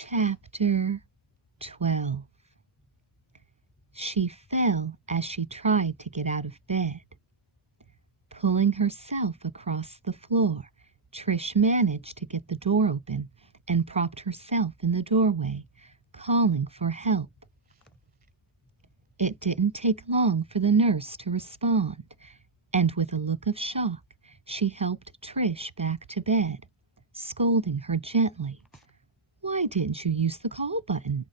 Chapter 12. She fell as she tried to get out of bed. Pulling herself across the floor, Trish managed to get the door open and propped herself in the doorway, calling for help. It didn't take long for the nurse to respond, and with a look of shock, she helped Trish back to bed, scolding her gently. "Why didn't you use the call button?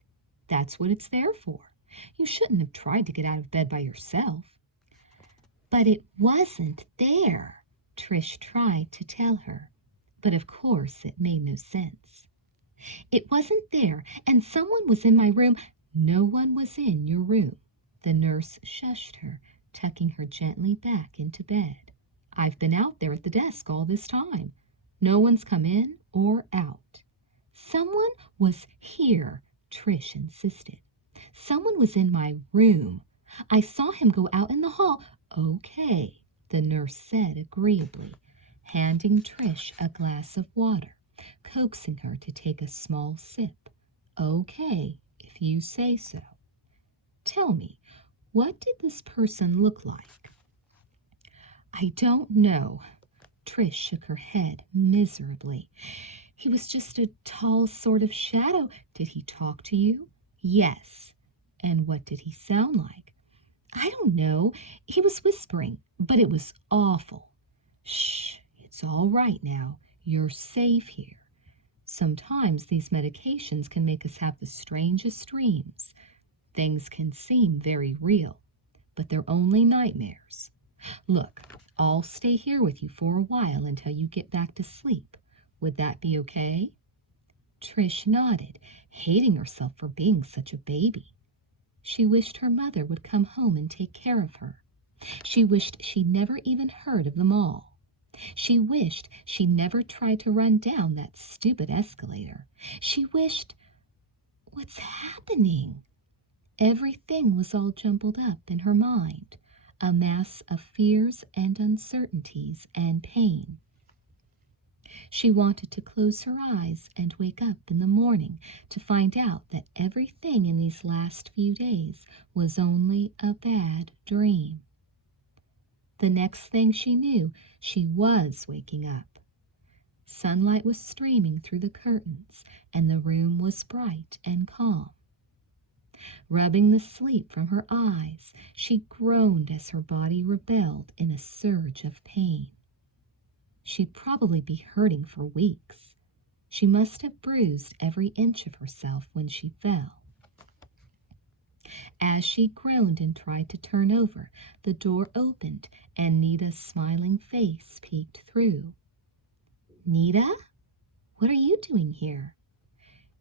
That's what it's there for. You shouldn't have tried to get out of bed by yourself." "But it wasn't there," Trish tried to tell her, but of course it made no sense. "It wasn't there, and someone was in my room." "No one was in your room." The nurse shushed her, tucking her gently back into bed. "I've been out there at the desk all this time. No one's come in or out." "Someone was here," Trish insisted. "Someone was in my room. I saw him go out in the hall." "Okay," the nurse said agreeably, handing Trish a glass of water, coaxing her to take a small sip. "Okay, if you say so. Tell me, what did this person look like?" "I don't know." Trish shook her head miserably. "He was just a tall sort of shadow." "Did he talk to you?" "Yes." "And what did he sound like?" "I don't know. He was whispering, but it was awful." "Shh, it's all right now. You're safe here. Sometimes these medications can make us have the strangest dreams. Things can seem very real, but they're only nightmares. Look, I'll stay here with you for a while until you get back to sleep. Would that be okay?" Trish nodded, hating herself for being such a baby. She wished her mother would come home and take care of her. She wished she'd never even heard of them all. She wished she'd never tried to run down that stupid escalator. She wished... What's happening? Everything was all jumbled up in her mind, a mass of fears and uncertainties and pain. She wanted to close her eyes and wake up in the morning to find out that everything in these last few days was only a bad dream. The next thing she knew, she was waking up. Sunlight was streaming through the curtains, and the room was bright and calm. Rubbing the sleep from her eyes, she groaned as her body rebelled in a surge of pain. She'd probably be hurting for weeks. She must have bruised every inch of herself when she fell. As she groaned and tried to turn over, the door opened and Nita's smiling face peeked through. "Nita? What are you doing here?"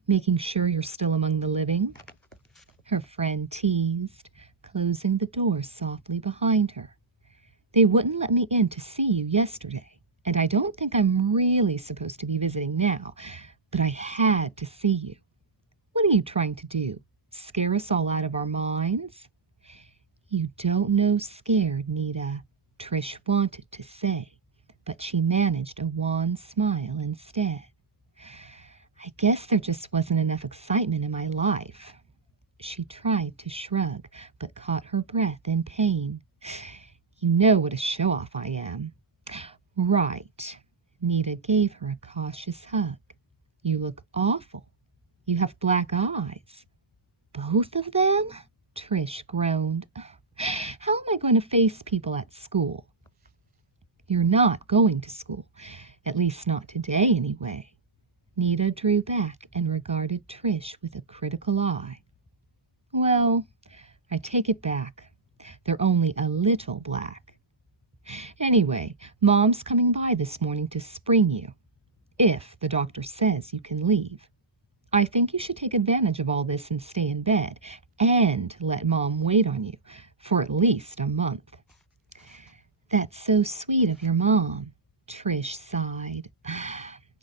"Making sure you're still among the living," her friend teased, closing the door softly behind her. "They wouldn't let me in to see you yesterday, and I don't think I'm really supposed to be visiting now, but I had to see you. What are you trying to do? Scare us all out of our minds?" "You don't know scared, Nita," Trish wanted to say, but she managed a wan smile instead. "I guess there just wasn't enough excitement in my life." She tried to shrug, but caught her breath in pain. "You know what a show-off I am." "Right." Nita gave her a cautious hug. "You look awful. You have black eyes." "Both of them?" Trish groaned. "How am I going to face people at school?" "You're not going to school. At least not today, anyway." Nita drew back and regarded Trish with a critical eye. "Well, I take it back. They're only a little black. Anyway, Mom's coming by this morning to spring you, if the doctor says you can leave. I think you should take advantage of all this and stay in bed, and let Mom wait on you for at least a month." "That's so sweet of your mom," Trish sighed.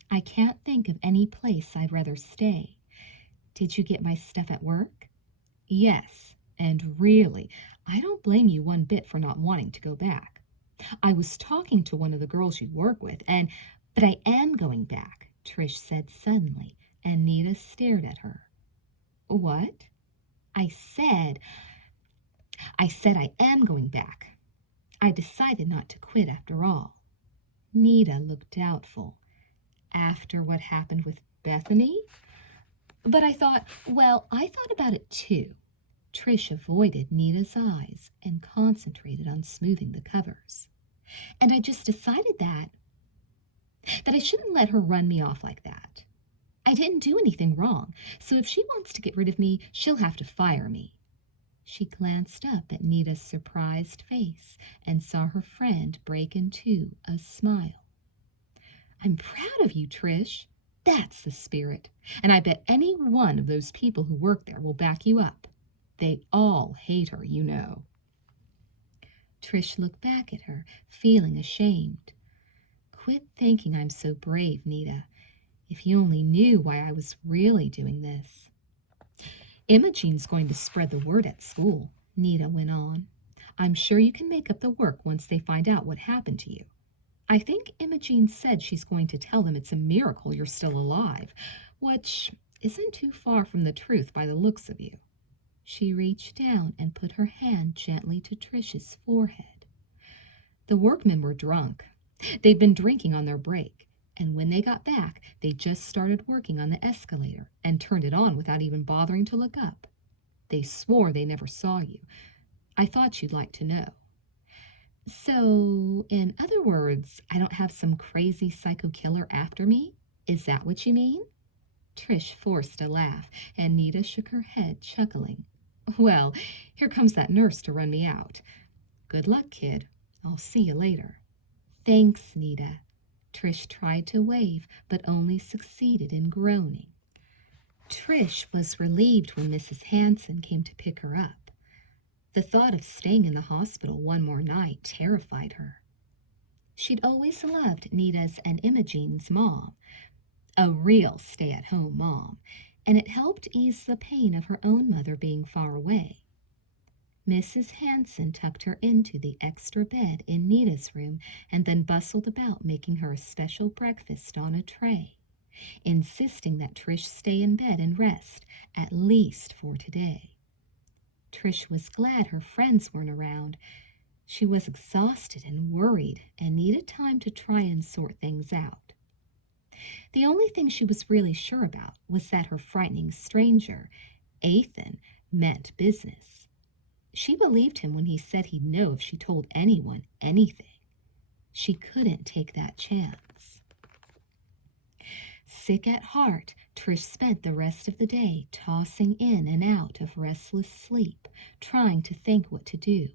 "I can't think of any place I'd rather stay. Did you get my stuff at work?" "Yes, and really, I don't blame you one bit for not wanting to go back. I was talking to one of the girls you work with, but I am going back," Trish said suddenly, and Nita stared at her. What? I said I am going back. I decided not to quit after all. Nita looked doubtful. After what happened with Bethany? But I thought about it too. Trish avoided Nita's eyes and concentrated on smoothing the covers. And I just decided that I shouldn't let her run me off like that. I didn't do anything wrong, so if she wants to get rid of me, she'll have to fire me. She glanced up at Nita's surprised face and saw her friend break into a smile. I'm proud of you, Trish. That's the spirit. And I bet any one of those people who work there will back you up. They all hate her, you know. Trish looked back at her, feeling ashamed. Quit thinking I'm so brave, Nita. If you only knew why I was really doing this. Imogene's going to spread the word at school, Nita went on. I'm sure you can make up the work once they find out what happened to you. I think Imogene said she's going to tell them it's a miracle you're still alive, which isn't too far from the truth by the looks of you. She reached down and put her hand gently to Trish's forehead. The workmen were drunk. They'd been drinking on their break, and when they got back, they just started working on the escalator and turned it on without even bothering to look up. They swore they never saw you. I thought you'd like to know. So, in other words, I don't have some crazy psycho killer after me? Is that what you mean? Trish forced a laugh, and Nita shook her head, chuckling. Well, here comes that nurse to run me out. Good luck, kid. I'll see you later. Thanks, Nita. Trish tried to wave, but only succeeded in groaning. Trish was relieved when Mrs. Hanson came to pick her up. The thought of staying in the hospital one more night terrified her. She'd always loved Nita's and Imogene's mom, a real stay-at-home mom, and it helped ease the pain of her own mother being far away. Mrs. Hanson tucked her into the extra bed in Nita's room and then bustled about making her a special breakfast on a tray, insisting that Trish stay in bed and rest, at least for today. Trish was glad her friends weren't around. She was exhausted and worried and needed time to try and sort things out. The only thing she was really sure about was that her frightening stranger, Ethan, meant business. She believed him when he said he'd know if she told anyone anything. She couldn't take that chance. Sick at heart, Trish spent the rest of the day tossing in and out of restless sleep, trying to think what to do.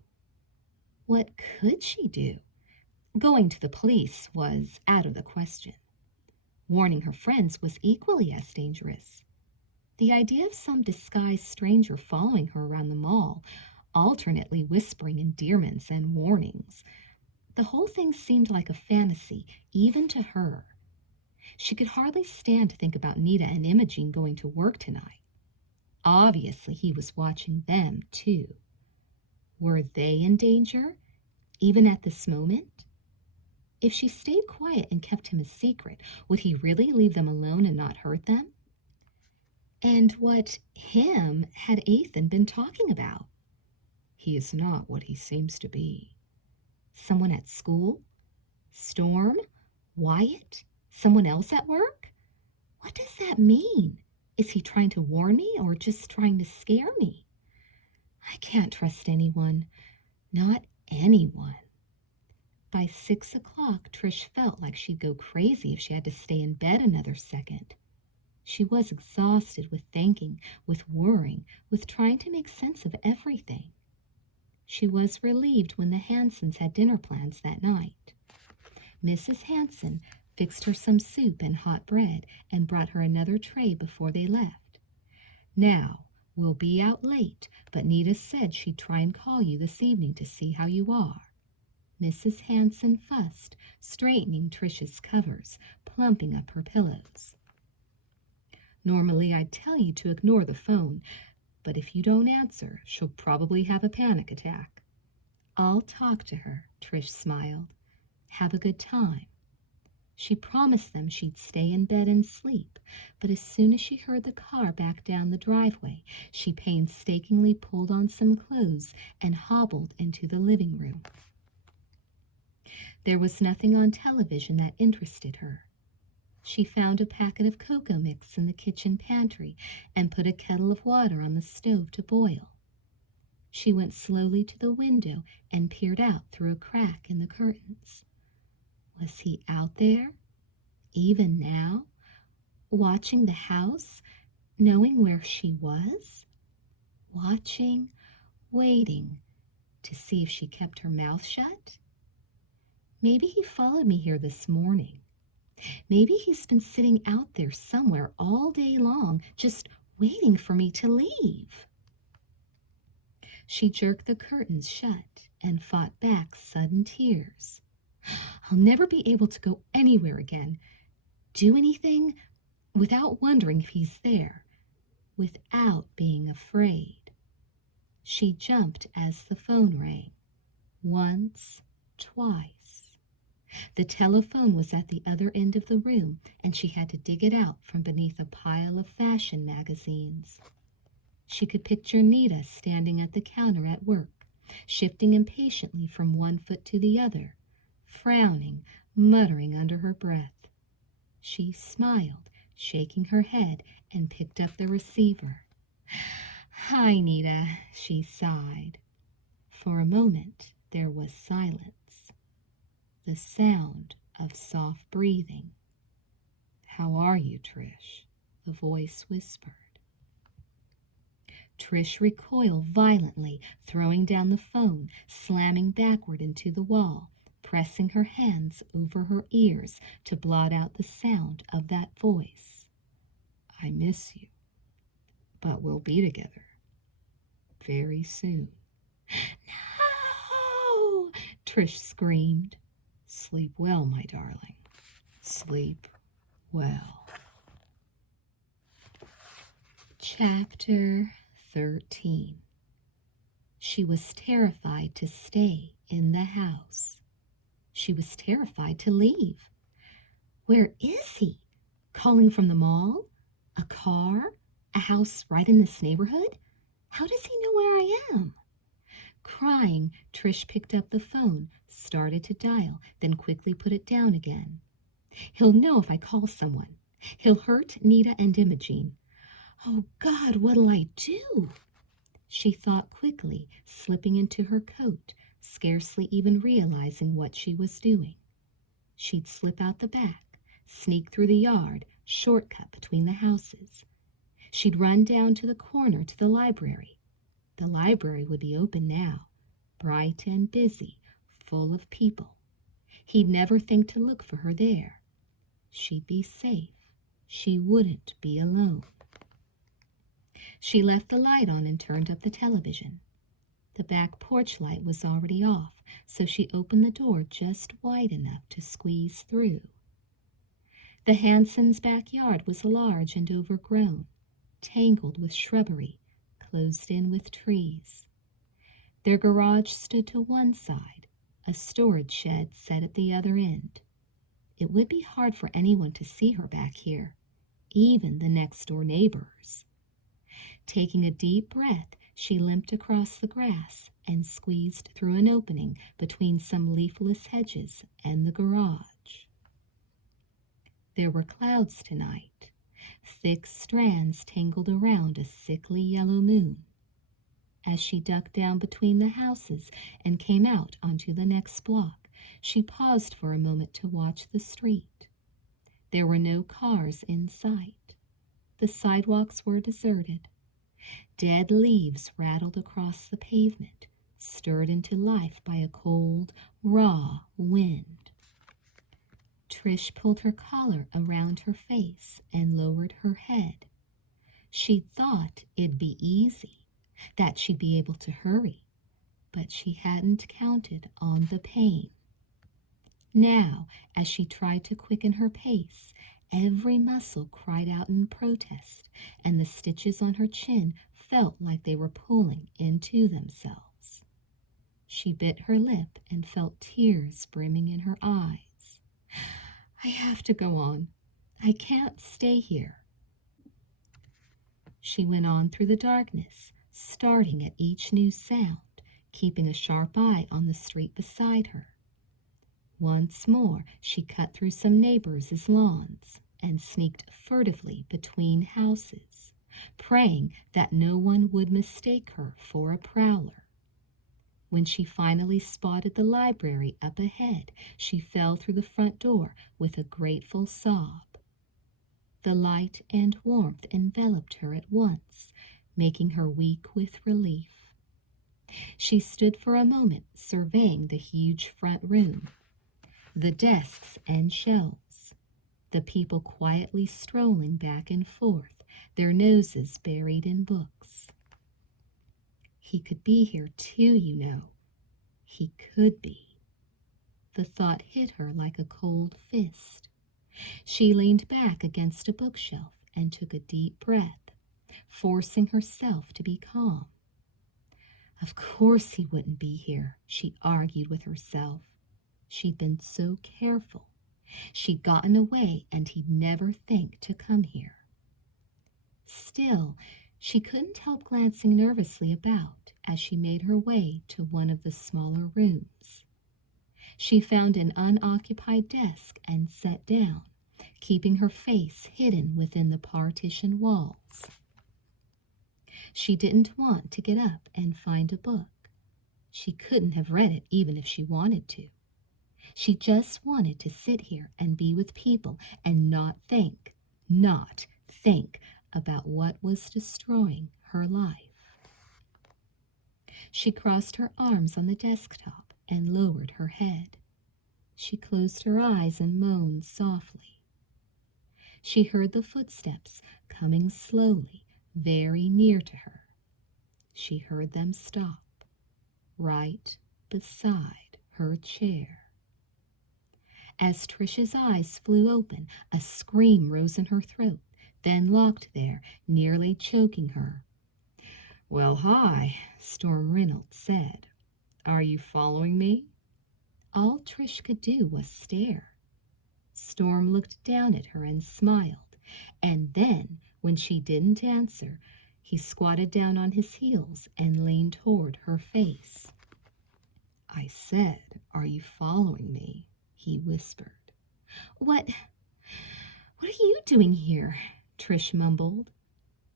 What could she do? Going to the police was out of the question. Warning her friends was equally as dangerous. The idea of some disguised stranger following her around the mall, alternately whispering endearments and warnings. The whole thing seemed like a fantasy, even to her. She could hardly stand to think about Nita and Imogene going to work tonight. Obviously, he was watching them, too. Were they in danger, even at this moment? If she stayed quiet and kept him a secret, would he really leave them alone and not hurt them? And what him had Ethan been talking about? He is not what he seems to be. Someone at school? Storm? Wyatt? Someone else at work? What does that mean? Is he trying to warn me or just trying to scare me? I can't trust anyone. Not anyone. By 6 o'clock, Trish felt like she'd go crazy if she had to stay in bed another second. She was exhausted with thinking, with worrying, with trying to make sense of everything. She was relieved when the Hansons had dinner plans that night. Mrs. Hanson fixed her some soup and hot bread and brought her another tray before they left. Now, we'll be out late, but Nita said she'd try and call you this evening to see how you are. Mrs. Hanson fussed, straightening Trish's covers, plumping up her pillows. Normally I'd tell you to ignore the phone, but if you don't answer, she'll probably have a panic attack. I'll talk to her, Trish smiled. Have a good time. She promised them she'd stay in bed and sleep, but as soon as she heard the car back down the driveway, she painstakingly pulled on some clothes and hobbled into the living room. There was nothing on television that interested her. She found a packet of cocoa mix in the kitchen pantry and put a kettle of water on the stove to boil. She went slowly to the window and peered out through a crack in the curtains. Was he out there, even now, watching the house, knowing where she was? Watching, waiting to see if she kept her mouth shut? Maybe he followed me here this morning. Maybe he's been sitting out there somewhere all day long, just waiting for me to leave. She jerked the curtains shut and fought back sudden tears. I'll never be able to go anywhere again, do anything, without wondering if he's there, without being afraid. She jumped as the phone rang. Once, twice. The telephone was at the other end of the room, and she had to dig it out from beneath a pile of fashion magazines. She could picture Nita standing at the counter at work, shifting impatiently from one foot to the other, frowning, muttering under her breath. She smiled, shaking her head, and picked up the receiver. "Hi, Nita," she sighed. For a moment there was silence, the sound of soft breathing. "How are you, Trish?" the voice whispered. Trish recoiled violently, throwing down the phone, slamming backward into the wall, pressing her hands over her ears to blot out the sound of that voice. "I miss you, but we'll be together very soon." "No!" Trish screamed. "Sleep well, my darling. Sleep well." Chapter 13. She was terrified to stay in the house. She was terrified to leave. Where is he? Calling from the mall? A car? A house right in this neighborhood? How does he know where I am? Crying, Trish picked up the phone, started to dial, then quickly put it down again. He'll know if I call someone. He'll hurt Nita and Imogene. Oh, God, what'll I do? She thought quickly, slipping into her coat, scarcely even realizing what she was doing. She'd slip out the back, sneak through the yard, shortcut between the houses. She'd run down to the corner to the library. The library would be open now, bright and busy, full of people. He'd never think to look for her there. She'd be safe. She wouldn't be alone. She left the light on and turned up the television. The back porch light was already off, so she opened the door just wide enough to squeeze through. The Hansons' backyard was large and overgrown, tangled with shrubbery, closed in with trees. Their garage stood to one side, a storage shed set at the other end. It would be hard for anyone to see her back here, even the next-door neighbors. Taking a deep breath, she limped across the grass and squeezed through an opening between some leafless hedges and the garage. There were clouds tonight, thick strands tangled around a sickly yellow moon. As she ducked down between the houses and came out onto the next block, she paused for a moment to watch the street. There were no cars in sight. The sidewalks were deserted. Dead leaves rattled across the pavement, stirred into life by a cold, raw wind. Trish pulled her collar around her face and lowered her head. She'd thought it'd be easy, that she'd be able to hurry, but she hadn't counted on the pain. Now, as she tried to quicken her pace, every muscle cried out in protest, and the stitches on her chin felt like they were pulling into themselves. She bit her lip and felt tears brimming in her eyes. I have to go on. I can't stay here. She went on through the darkness, starting at each new sound, keeping a sharp eye on the street beside her. Once more, she cut through some neighbors' lawns and sneaked furtively between houses, praying that no one would mistake her for a prowler. When she finally spotted the library up ahead, she fell through the front door with a grateful sob. The light and warmth enveloped her at once, making her weak with relief. She stood for a moment surveying the huge front room, the desks and shelves, the people quietly strolling back and forth, their noses buried in books. He could be here too, you know. He could be. The thought hit her like a cold fist. She leaned back against a bookshelf and took a deep breath, forcing herself to be calm. Of course he wouldn't be here, she argued with herself. She'd been so careful. She'd gotten away, and he'd never think to come here. Still, she couldn't help glancing nervously about as she made her way to one of the smaller rooms. She found an unoccupied desk and sat down, keeping her face hidden within the partition walls. She didn't want to get up and find a book. She couldn't have read it even if she wanted to. She just wanted to sit here and be with people and not think about what was destroying her life. She crossed her arms on the desktop and lowered her head. She closed her eyes and moaned softly. She heard the footsteps coming slowly, very near to her. She heard them stop, right beside her chair. As Trish's eyes flew open, a scream rose in her throat, then locked there, nearly choking her. "Well, hi," Storm Reynolds said. "Are you following me?" All Trish could do was stare. Storm looked down at her and smiled, and then, when she didn't answer, he squatted down on his heels and leaned toward her face. "I said, are you following me?" he whispered. What are you doing here?" Trish mumbled.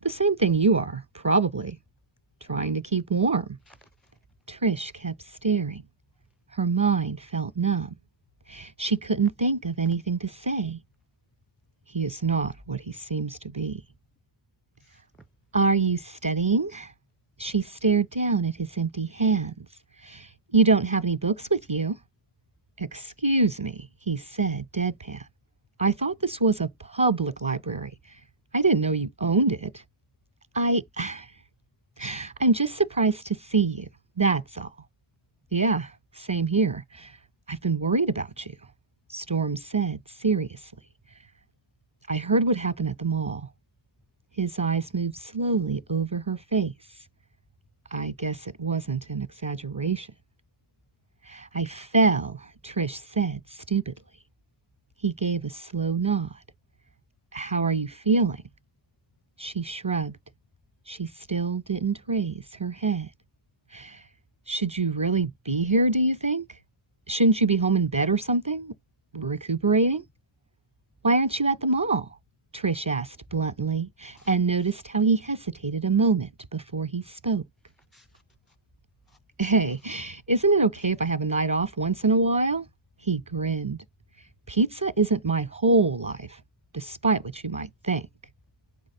"The same thing you are, probably. Trying to keep warm." Trish kept staring. Her mind felt numb. She couldn't think of anything to say. "He is not what he seems to be." "Are you studying?" She stared down at his empty hands. "You don't have any books with you." "Excuse me," he said, deadpan. "I thought this was a public library. I didn't know you owned it." I'm just surprised to see you, that's all." "Yeah, same here. I've been worried about you," Storm said seriously. "I heard what happened at the mall." His eyes moved slowly over her face. "I guess it wasn't an exaggeration." "I fell," Trish said stupidly. He gave a slow nod. "How are you feeling?" She shrugged. She still didn't raise her head. "Should you really be here, do you think? Shouldn't you be home in bed or something? Recuperating?" "Why aren't you at the mall?" Trish asked bluntly, and noticed how he hesitated a moment before he spoke. "Hey, isn't it okay if I have a night off once in a while?" He grinned. "Pizza isn't my whole life, despite what you might think."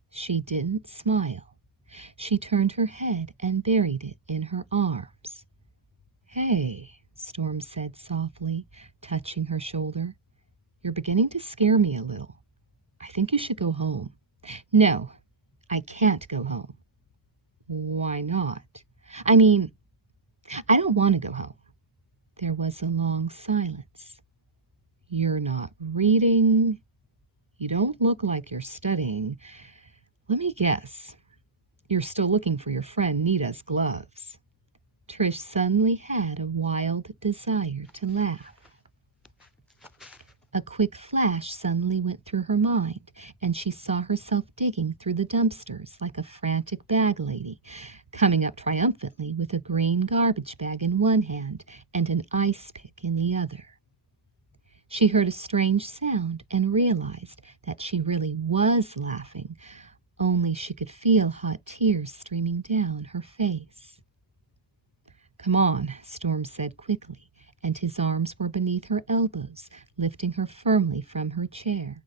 She didn't smile. She turned her head and buried it in her arms. "Hey," Storm said softly, touching her shoulder. "You're beginning to scare me a little. I think you should go home." "No, I can't go home." "Why not?" I don't want to go home." There was a long silence. "You're not reading? You don't look like you're studying. Let me guess. You're still looking for your friend Nita's gloves." Trish suddenly had a wild desire to laugh. A quick flash suddenly went through her mind, and she saw herself digging through the dumpsters like a frantic bag lady, coming up triumphantly with a green garbage bag in one hand and an ice pick in the other. She heard a strange sound and realized that she really was laughing, only she could feel hot tears streaming down her face. "Come on," Storm said quickly, and his arms were beneath her elbows, lifting her firmly from her chair.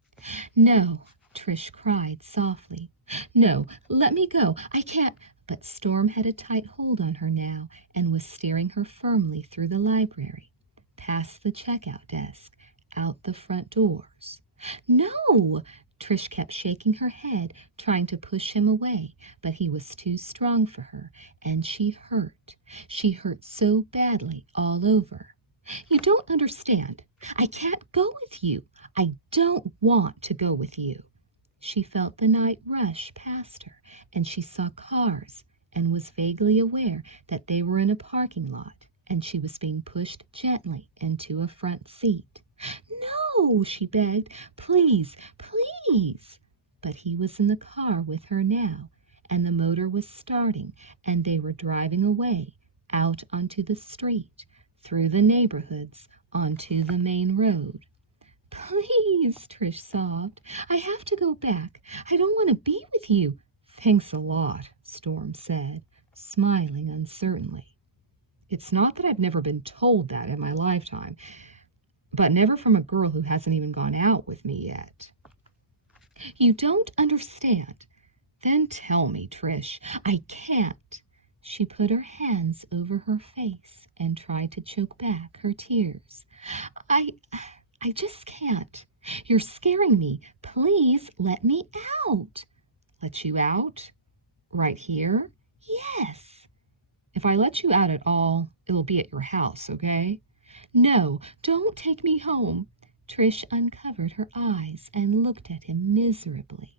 "No," Trish cried softly. "No, let me go. I can't." But Storm had a tight hold on her now and was steering her firmly through the library, past the checkout desk, out the front doors. "No!" Trish kept shaking her head, trying to push him away, but he was too strong for her, and she hurt. She hurt so badly all over. "You don't understand. I can't go with you. I don't want to go with you." She felt the night rush past her, and she saw cars and was vaguely aware that they were in a parking lot, and she was being pushed gently into a front seat. "No," she begged. "Please, please." But he was in the car with her now, and the motor was starting, and they were driving away, out onto the street, through the neighborhoods, onto the main road. "Please," Trish sobbed. "I have to go back. I don't want to be with you." "Thanks a lot," Storm said, smiling uncertainly. "It's not that I've never been told that in my lifetime, but never from a girl who hasn't even gone out with me yet." "You don't understand." "Then tell me, Trish." "I can't." She put her hands over her face and tried to choke back her tears. I just can't. You're scaring me. Please let me out." "Let you out? Right here?" "Yes." "If I let you out at all, it'll be at your house, okay?" "No, don't take me home." Trish uncovered her eyes and looked at him miserably.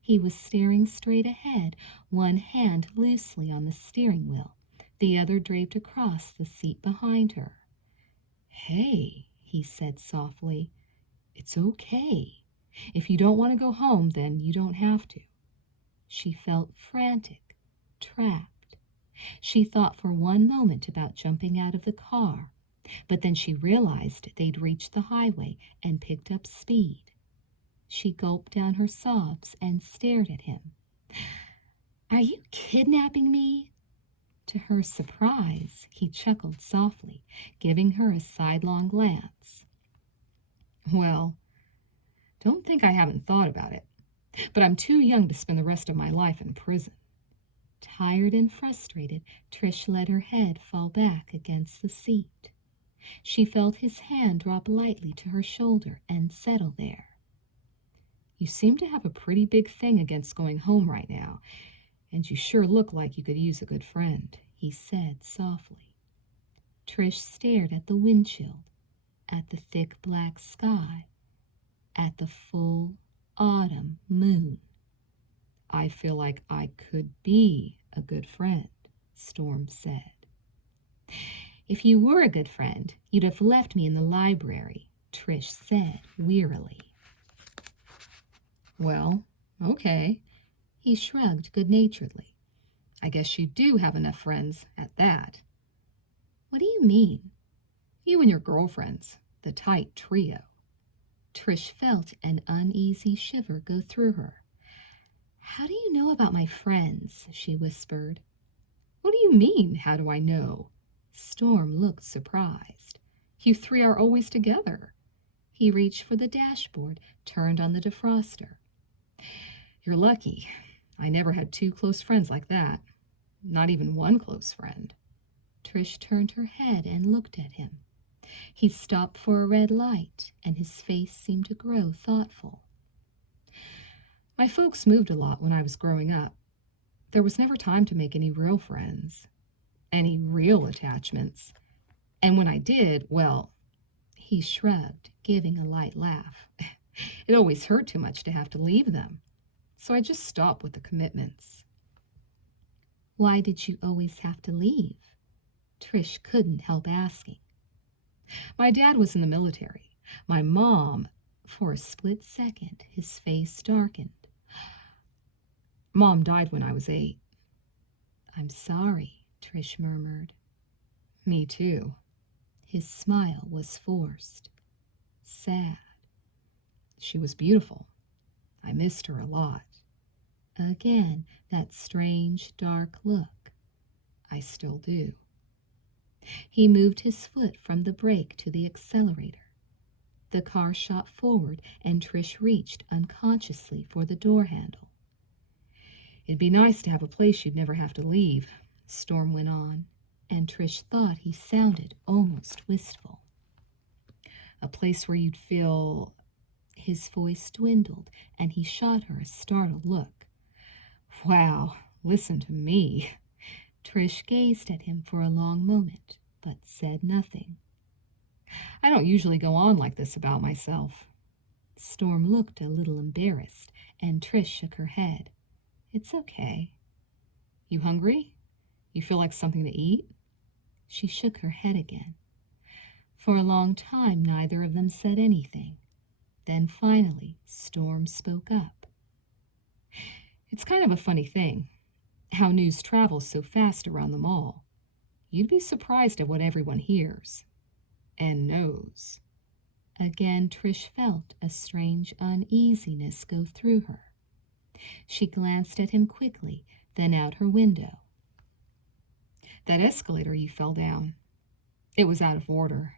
He was staring straight ahead, one hand loosely on the steering wheel, the other draped across the seat behind her. "Hey," he said softly, "it's okay. If you don't want to go home, then you don't have to." She felt frantic, trapped. She thought for one moment about jumping out of the car, but then she realized they'd reached the highway and picked up speed. She gulped down her sobs and stared at him. "Are you kidnapping me?" To her surprise, he chuckled softly, giving her a sidelong glance. "Well, don't think I haven't thought about it, but I'm too young to spend the rest of my life in prison." Tired and frustrated, Trish let her head fall back against the seat. She felt his hand drop lightly to her shoulder and settle there. "You seem to have a pretty big thing against going home right now, and you sure look like you could use a good friend," he said softly. Trish stared at the windshield, at the thick black sky, at the full autumn moon. "I feel like I could be a good friend," Storm said. "If you were a good friend, you'd have left me in the library," Trish said wearily. "Well, okay." He shrugged good-naturedly. "I guess you do have enough friends at that." "What do you mean?" "You and your girlfriends, the tight trio." Trish felt an uneasy shiver go through her. "How do you know about my friends?" she whispered. "What do you mean, how do I know?" Storm looked surprised. "You three are always together." He reached for the dashboard, turned on the defroster. "You're lucky. I never had two close friends like that. Not even one close friend." Trish turned her head and looked at him. He stopped for a red light, and his face seemed to grow thoughtful. "My folks moved a lot when I was growing up. There was never time to make any real friends, any real attachments. And when I did, well," he shrugged, giving a light laugh, "it always hurt too much to have to leave them. So I just stopped with the commitments." "Why did you always have to leave?" Trish couldn't help asking. "My dad was in the military. My mom, for a split second, his face darkened. Mom died when I was 8. I'm sorry, Trish murmured. Me too. His smile was forced, sad. She was beautiful. I missed her a lot. Again, that strange, dark look. I still do. He moved his foot from the brake to the accelerator. The car shot forward, and Trish reached unconsciously for the door handle. It'd be nice to have a place you'd never have to leave, Storm went on, and Trish thought he sounded almost wistful. A place where you'd feel... His voice dwindled, and he shot her a startled look. Wow, listen to me. Trish gazed at him for a long moment, but said nothing. I don't usually go on like this about myself. Storm looked a little embarrassed, and Trish shook her head. It's okay. You hungry? You feel like something to eat? She shook her head again. For a long time, neither of them said anything. Then finally, Storm spoke up. It's kind of a funny thing, how news travels so fast around the mall. You'd be surprised at what everyone hears and knows. Again, Trish felt a strange uneasiness go through her. She glanced at him quickly, then out her window. That escalator you fell down, it was out of order.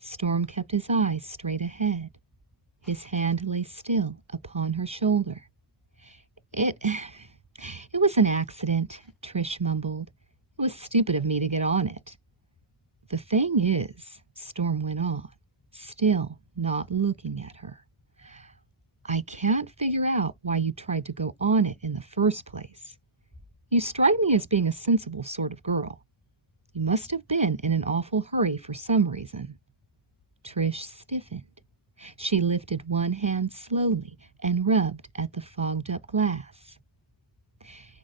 Storm kept his eyes straight ahead. His hand lay still upon her shoulder. It was an accident, Trish mumbled. It was stupid of me to get on it. The thing is, Storm went on, still not looking at her, I can't figure out why you tried to go on it in the first place. You strike me as being a sensible sort of girl. You must have been in an awful hurry for some reason. Trish stiffened. She lifted one hand slowly and rubbed at the fogged-up glass.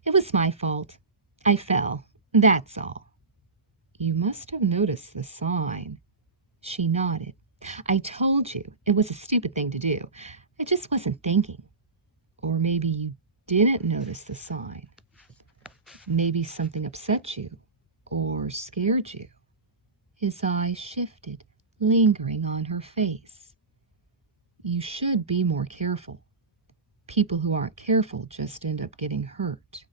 It was my fault. I fell, that's all. You must have noticed the sign. She nodded. I told you it was a stupid thing to do. I just wasn't thinking. Or maybe you didn't notice the sign. Maybe something upset you or scared you. His eyes shifted, lingering on her face. You should be more careful. People who aren't careful just end up getting hurt.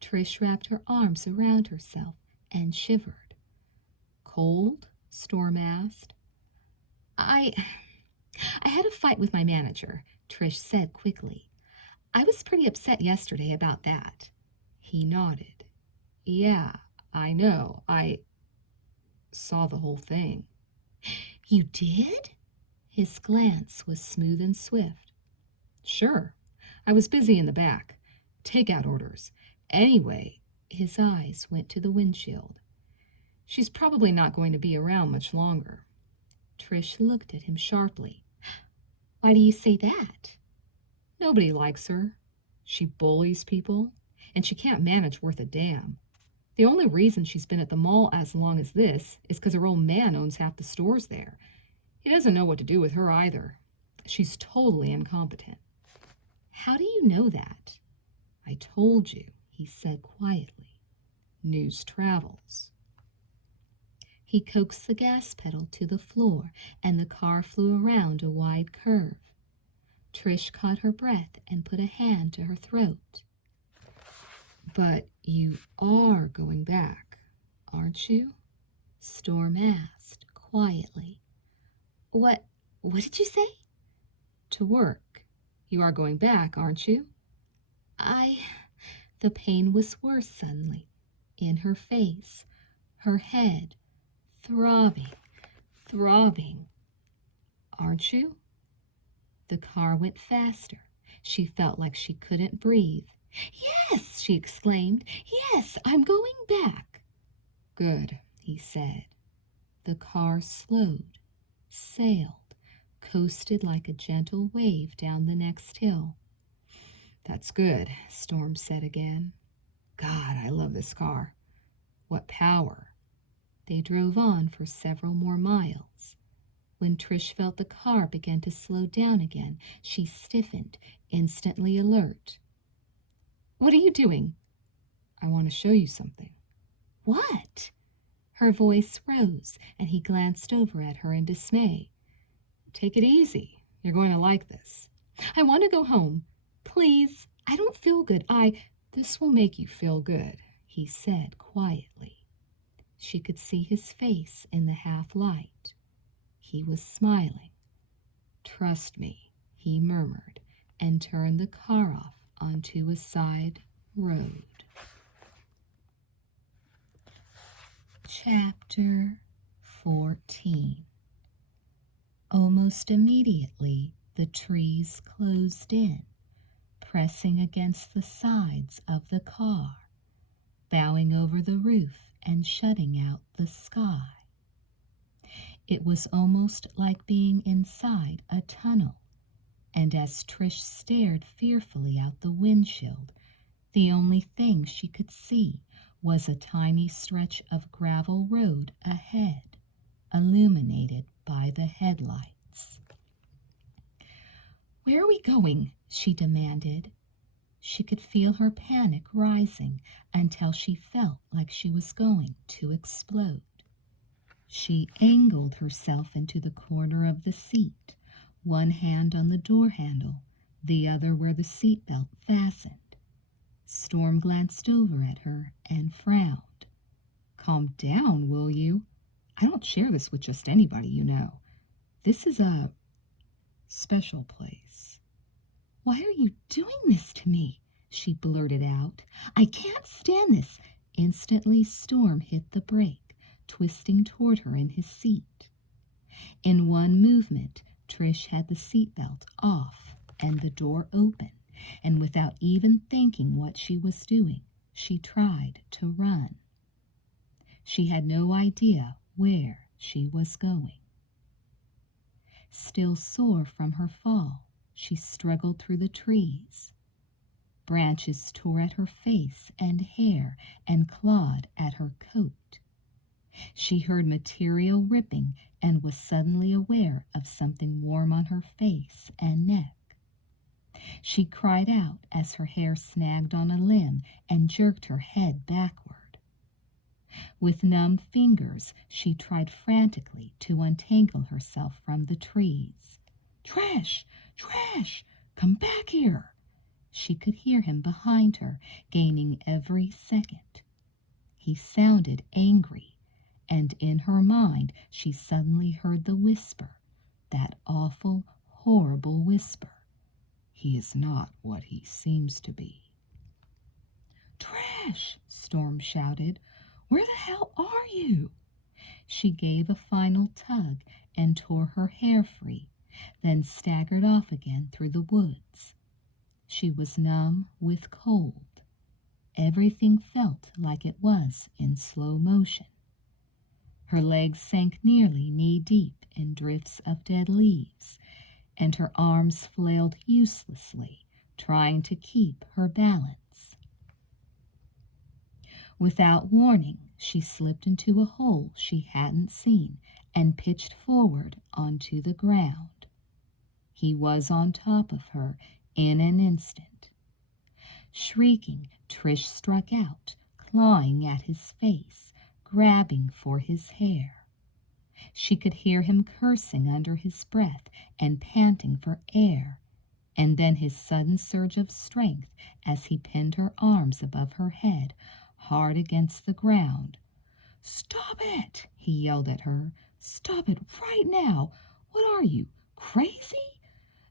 Trish wrapped her arms around herself and shivered. Cold? Storm asked. I had a fight with my manager, Trish said quickly. I was pretty upset yesterday about that. He nodded. Yeah, I know. I saw the whole thing. You did? His glance was smooth and swift. Sure. I was busy in the back. Takeout orders. Anyway, his eyes went to the windshield. She's probably not going to be around much longer. Trish looked at him sharply. Why do you say that? Nobody likes her. She bullies people, and she can't manage worth a damn. The only reason she's been at the mall as long as this is because her old man owns half the stores there. He doesn't know what to do with her either. She's totally incompetent. How do you know that? I told you, he said quietly. News travels. He coaxed the gas pedal to the floor, and the car flew around a wide curve. Trish caught her breath and put a hand to her throat. But you are going back, aren't you? Storm asked quietly. What did you say? To work. You are going back, aren't you? The pain was worse suddenly. In her face, her head, throbbing. Aren't you? The car went faster. She felt like she couldn't breathe. Yes, she exclaimed. Yes, I'm going back. Good, he said. The car slowed, sailed, coasted like a gentle wave down the next hill. That's good, Storm said again. God, I love this car. What power. They drove on for several more miles. When Trish felt the car begin to slow down again, she stiffened, instantly alert. "What are you doing?" "I want to show you something." "What?" Her voice rose, and he glanced over at her in dismay. "Take it easy. You're going to like this." "I want to go home. Please, I don't feel good. This will make you feel good," he said quietly. She could see his face in the half-light. He was smiling. "Trust me," he murmured, and turned the car off onto a side road. Chapter 14. Almost immediately, the trees closed in, pressing against the sides of the car, bowing over the roof and shutting out the sky. It was almost like being inside a tunnel, and as Trish stared fearfully out the windshield, the only thing she could see was a tiny stretch of gravel road ahead, illuminated by the headlights. "Where are we going?" she demanded. She could feel her panic rising until she felt like she was going to explode. She angled herself into the corner of the seat, one hand on the door handle, the other where the seatbelt fastened. Storm glanced over at her and frowned. "Calm down, will you? I don't share this with just anybody, you know. This is a special place." "Why are you doing this to me?" she blurted out. "I can't stand this." Instantly, Storm hit the brake, twisting toward her in his seat. In one movement, Trish had the seatbelt off and the door open, and without even thinking what she was doing, she tried to run. She had no idea where she was going. Still sore from her fall, she struggled through the trees. Branches tore at her face and hair and clawed at her coat. She heard material ripping and was suddenly aware of something warm on her face and neck. She cried out as her hair snagged on a limb and jerked her head backward. With numb fingers, she tried frantically to untangle herself from the trees. "Trish! Trish! Come back here!" She could hear him behind her, gaining every second. He sounded angry, and in her mind she suddenly heard the whisper, that awful, horrible whisper. "He is not what he seems to be." "Trish!" Storm shouted. "Where the hell are you?" She gave a final tug and tore her hair free, then staggered off again through the woods. She was numb with cold. Everything felt like it was in slow motion. Her legs sank nearly knee-deep in drifts of dead leaves, and her arms flailed uselessly, trying to keep her balance. Without warning, she slipped into a hole she hadn't seen and pitched forward onto the ground. He was on top of her in an instant. Shrieking, Trish struck out, clawing at his face, grabbing for his hair. She could hear him cursing under his breath and panting for air, and then his sudden surge of strength as he pinned her arms above her head, hard against the ground. "Stop it!" he yelled at her. "Stop it right now! What are you, crazy?"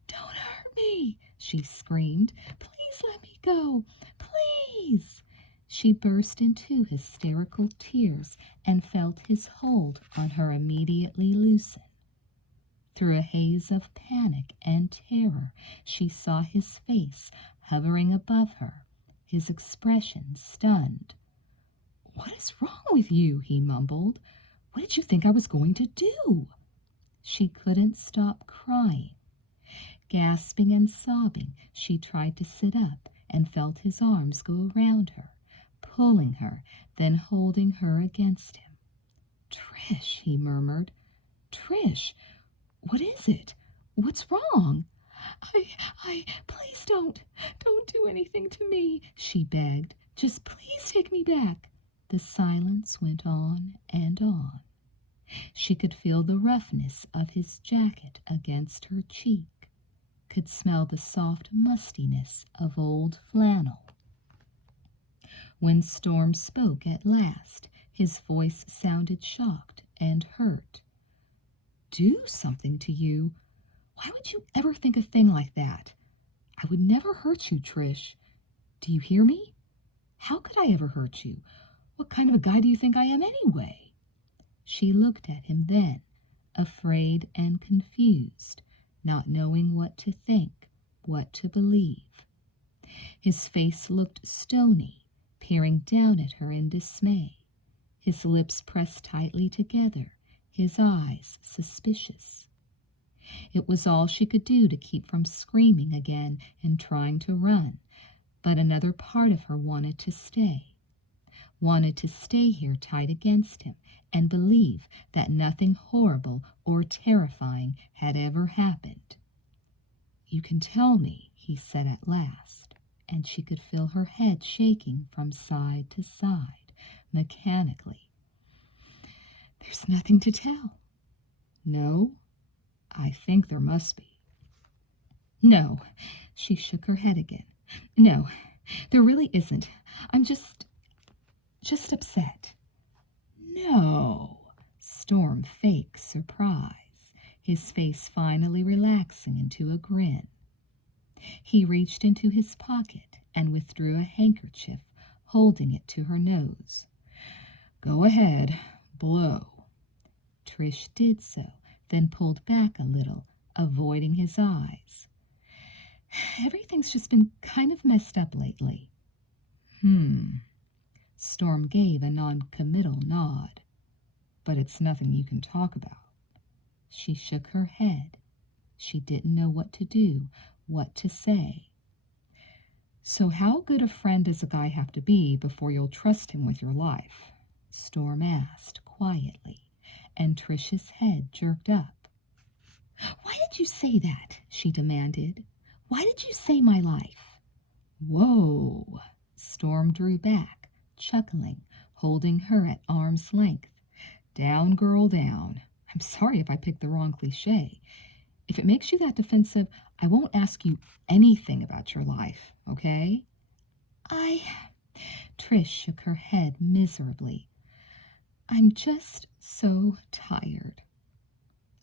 "Don't hurt me!" she screamed. "Please let me go! Please!" She burst into hysterical tears and felt his hold on her immediately loosen. Through a haze of panic and terror, she saw his face hovering above her, his expression stunned. "What is wrong with you?" he mumbled. "What did you think I was going to do?" She couldn't stop crying. Gasping and sobbing, she tried to sit up and felt his arms go around her, pulling her, then holding her against him. "Trish," he murmured. "Trish, What is it? What's wrong? Please don't do anything to me, she begged. Just please take me back. The silence went on and on. She could feel the roughness of his jacket against her cheek, could smell the soft mustiness of old flannel. When Storm spoke at last, his voice sounded shocked and hurt. Do something to you? Why would you ever think a thing like that? I would never hurt you, Trish. Do you hear me? How could I ever hurt you? What kind of a guy do you think I am anyway? She looked at him then, afraid and confused, not knowing what to think, what to believe. His face looked stony, peering down at her in dismay, his lips pressed tightly together, his eyes suspicious. It was all she could do to keep from screaming again and trying to run, but another part of her wanted to stay here tight against him and believe that nothing horrible or terrifying had ever happened. You can tell me, he said at last, and she could feel her head shaking from side to side, mechanically. There's nothing to tell. No? I think there must be. No, she shook her head again. No, there really isn't. I'm just upset. No, Storm faked surprise, his face finally relaxing into a grin. He reached into his pocket and withdrew a handkerchief, holding it to her nose. Go ahead, blow. Trish did so, then pulled back a little, avoiding his eyes. Everything's just been kind of messed up lately. Storm gave a non-committal nod. But it's nothing you can talk about. She shook her head. She didn't know what to do, what to say. So how good a friend does a guy have to be before you'll trust him with your life? Storm asked quietly, and Trish's head jerked up. Why did you say that? She demanded. Why did you say my life? Whoa! Storm drew back, chuckling, holding her at arm's length. Down, girl, down. I'm sorry if I picked the wrong cliche. If it makes you that defensive, I won't ask you anything about your life, okay? Trish shook her head miserably. I'm just so tired.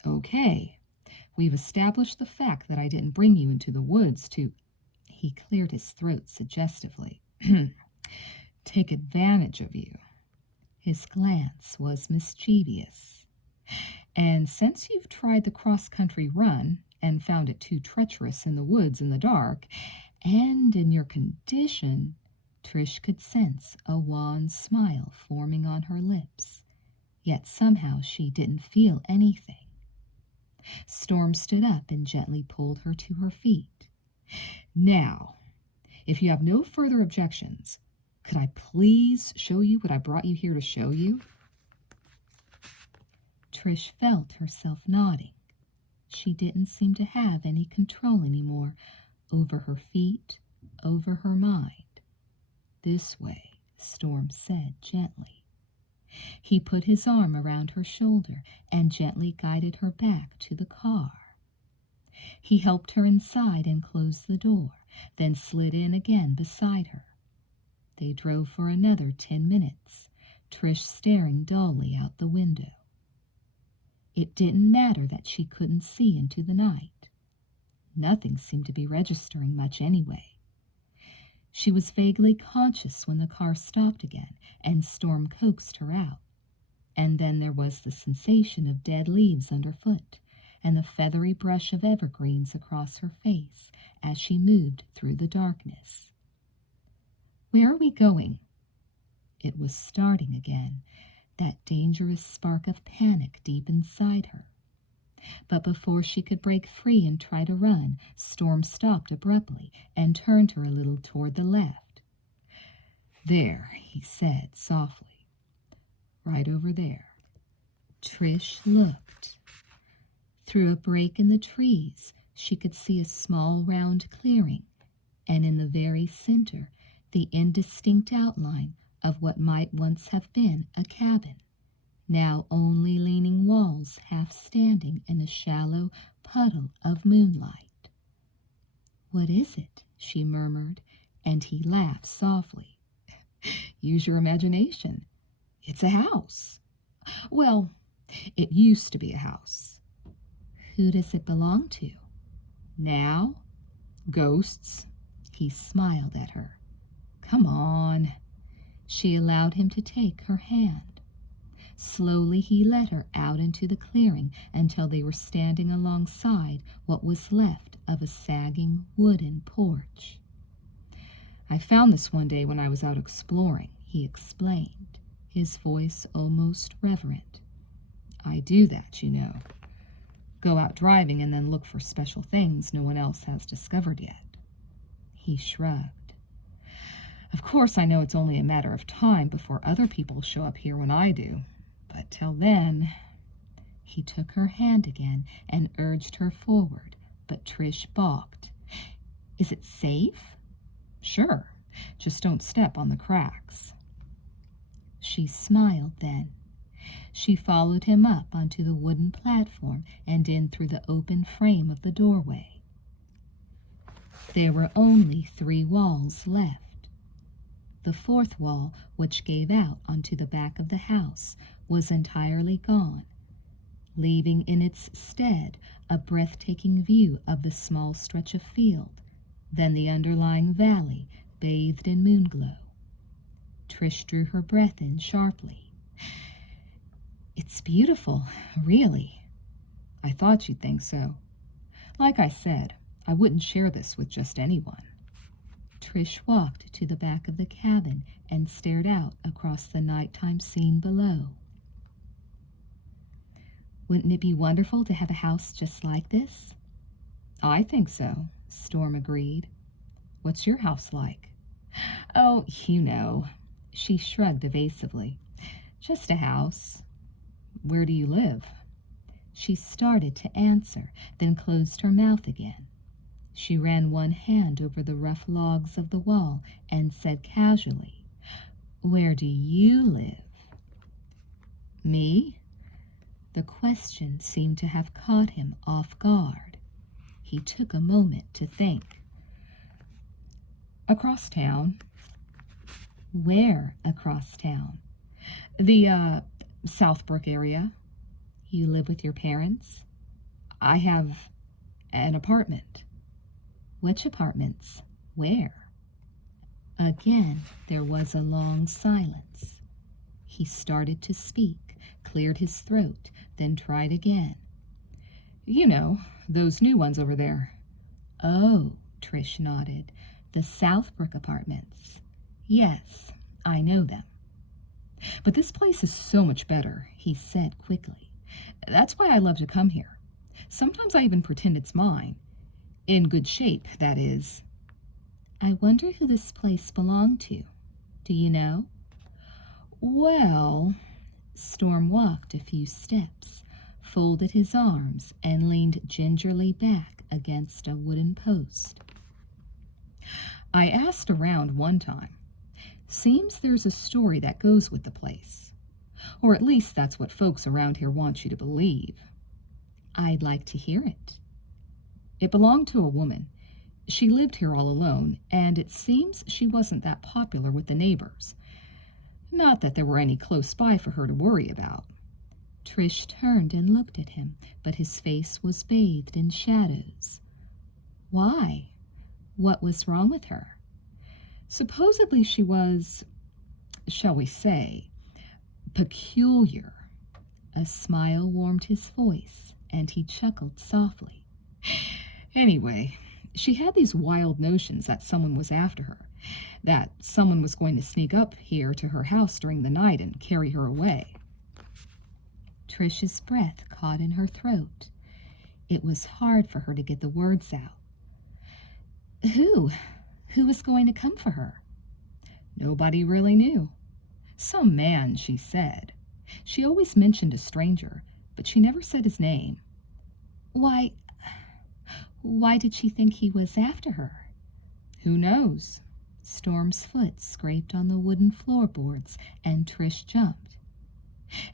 Okay, we've established the fact that I didn't bring you into the woods to... He cleared his throat suggestively. Take advantage of you. His glance was mischievous. And since you've tried the cross-country run and found it too treacherous in the woods in the dark, and in your condition, Trish could sense a wan smile forming on her lips. Yet somehow she didn't feel anything. Storm stood up and gently pulled her to her feet. Now, if you have no further objections, could I please show you what I brought you here to show you? Trish felt herself nodding. She didn't seem to have any control anymore over her feet, over her mind. This way, Storm said gently. He put his arm around her shoulder and gently guided her back to the car. He helped her inside and closed the door, then slid in again beside her. They drove for another 10 minutes, Trish staring dully out the window. It didn't matter that she couldn't see into the night. Nothing seemed to be registering much anyway. She was vaguely conscious when the car stopped again and Storm coaxed her out. And then there was the sensation of dead leaves underfoot and the feathery brush of evergreens across her face as she moved through the darkness. Where are we going? It was starting again, that dangerous spark of panic deep inside her. But before she could break free and try to run, Storm stopped abruptly and turned her a little toward the left. There, he said softly. Right over there. Trish looked. Through a break in the trees, she could see a small round clearing, and in the very center, the indistinct outline of what might once have been a cabin, now only leaning walls half standing in a shallow puddle of moonlight. "What is it?" she murmured, and he laughed softly. "Use your imagination. It's a house. Well, it used to be a house." "Who does it belong to?" "Now? Ghosts." He smiled at her. "Come on." She allowed him to take her hand. Slowly he led her out into the clearing until they were standing alongside what was left of a sagging wooden porch. "I found this one day when I was out exploring," he explained, his voice almost reverent. "I do that, you know. Go out driving and then look for special things no one else has discovered yet." He shrugged. "Of course, I know it's only a matter of time before other people show up here when I do. But till then..." He took her hand again and urged her forward, but Trish balked. "Is it safe?" "Sure. Just don't step on the cracks." She smiled then. She followed him up onto the wooden platform and in through the open frame of the doorway. There were only 3 walls left. The 4th wall, which gave out onto the back of the house, was entirely gone, leaving in its stead a breathtaking view of the small stretch of field, then the underlying valley bathed in moonglow. Trish drew her breath in sharply. "It's beautiful, really." "I thought you'd think so. Like I said, I wouldn't share this with just anyone." Trish walked to the back of the cabin and stared out across the nighttime scene below. "Wouldn't it be wonderful to have a house just like this?" "I think so," Storm agreed. "What's your house like?" "Oh, you know." She shrugged evasively. "Just a house." "Where do you live?" She started to answer, then closed her mouth again. She ran one hand over the rough logs of the wall and said casually, "Where do you live?" "Me?" The question seemed to have caught him off guard. He took a moment to think. "Across town." "Where across town?" "The, Southbrook area." "You live with your parents?" "I have an apartment." "Which apartments? Where?" Again there was a long silence. He started to speak, cleared his throat, then tried again. "You know, those new ones over there." "Oh," Trish nodded. "The Southbrook apartments. Yes, I know them." "But this place is so much better," he said quickly. "That's why I love to come here. Sometimes I even pretend it's mine. In good shape, that is." "I wonder who this place belonged to. Do you know?" "Well..." Storm walked a few steps, folded his arms, and leaned gingerly back against a wooden post. "I asked around one time. Seems there's a story that goes with the place. Or at least that's what folks around here want you to believe." "I'd like to hear it." "It belonged to a woman. She lived here all alone, and it seems she wasn't that popular with the neighbors. Not that there were any close by for her to worry about." Trish turned and looked at him, but his face was bathed in shadows. "Why? What was wrong with her?" "Supposedly she was, shall we say, peculiar." A smile warmed his voice, and he chuckled softly. "Anyway, she had these wild notions that someone was after her, that someone was going to sneak up here to her house during the night and carry her away." Trish's breath caught in her throat. It was hard for her to get the words out. "Who? Who was going to come for her?" "Nobody really knew. Some man, she said. She always mentioned a stranger, but she never said his name. Why, why did she think he was after her? Who knows? Storm's foot scraped on the wooden floorboards, and Trish jumped.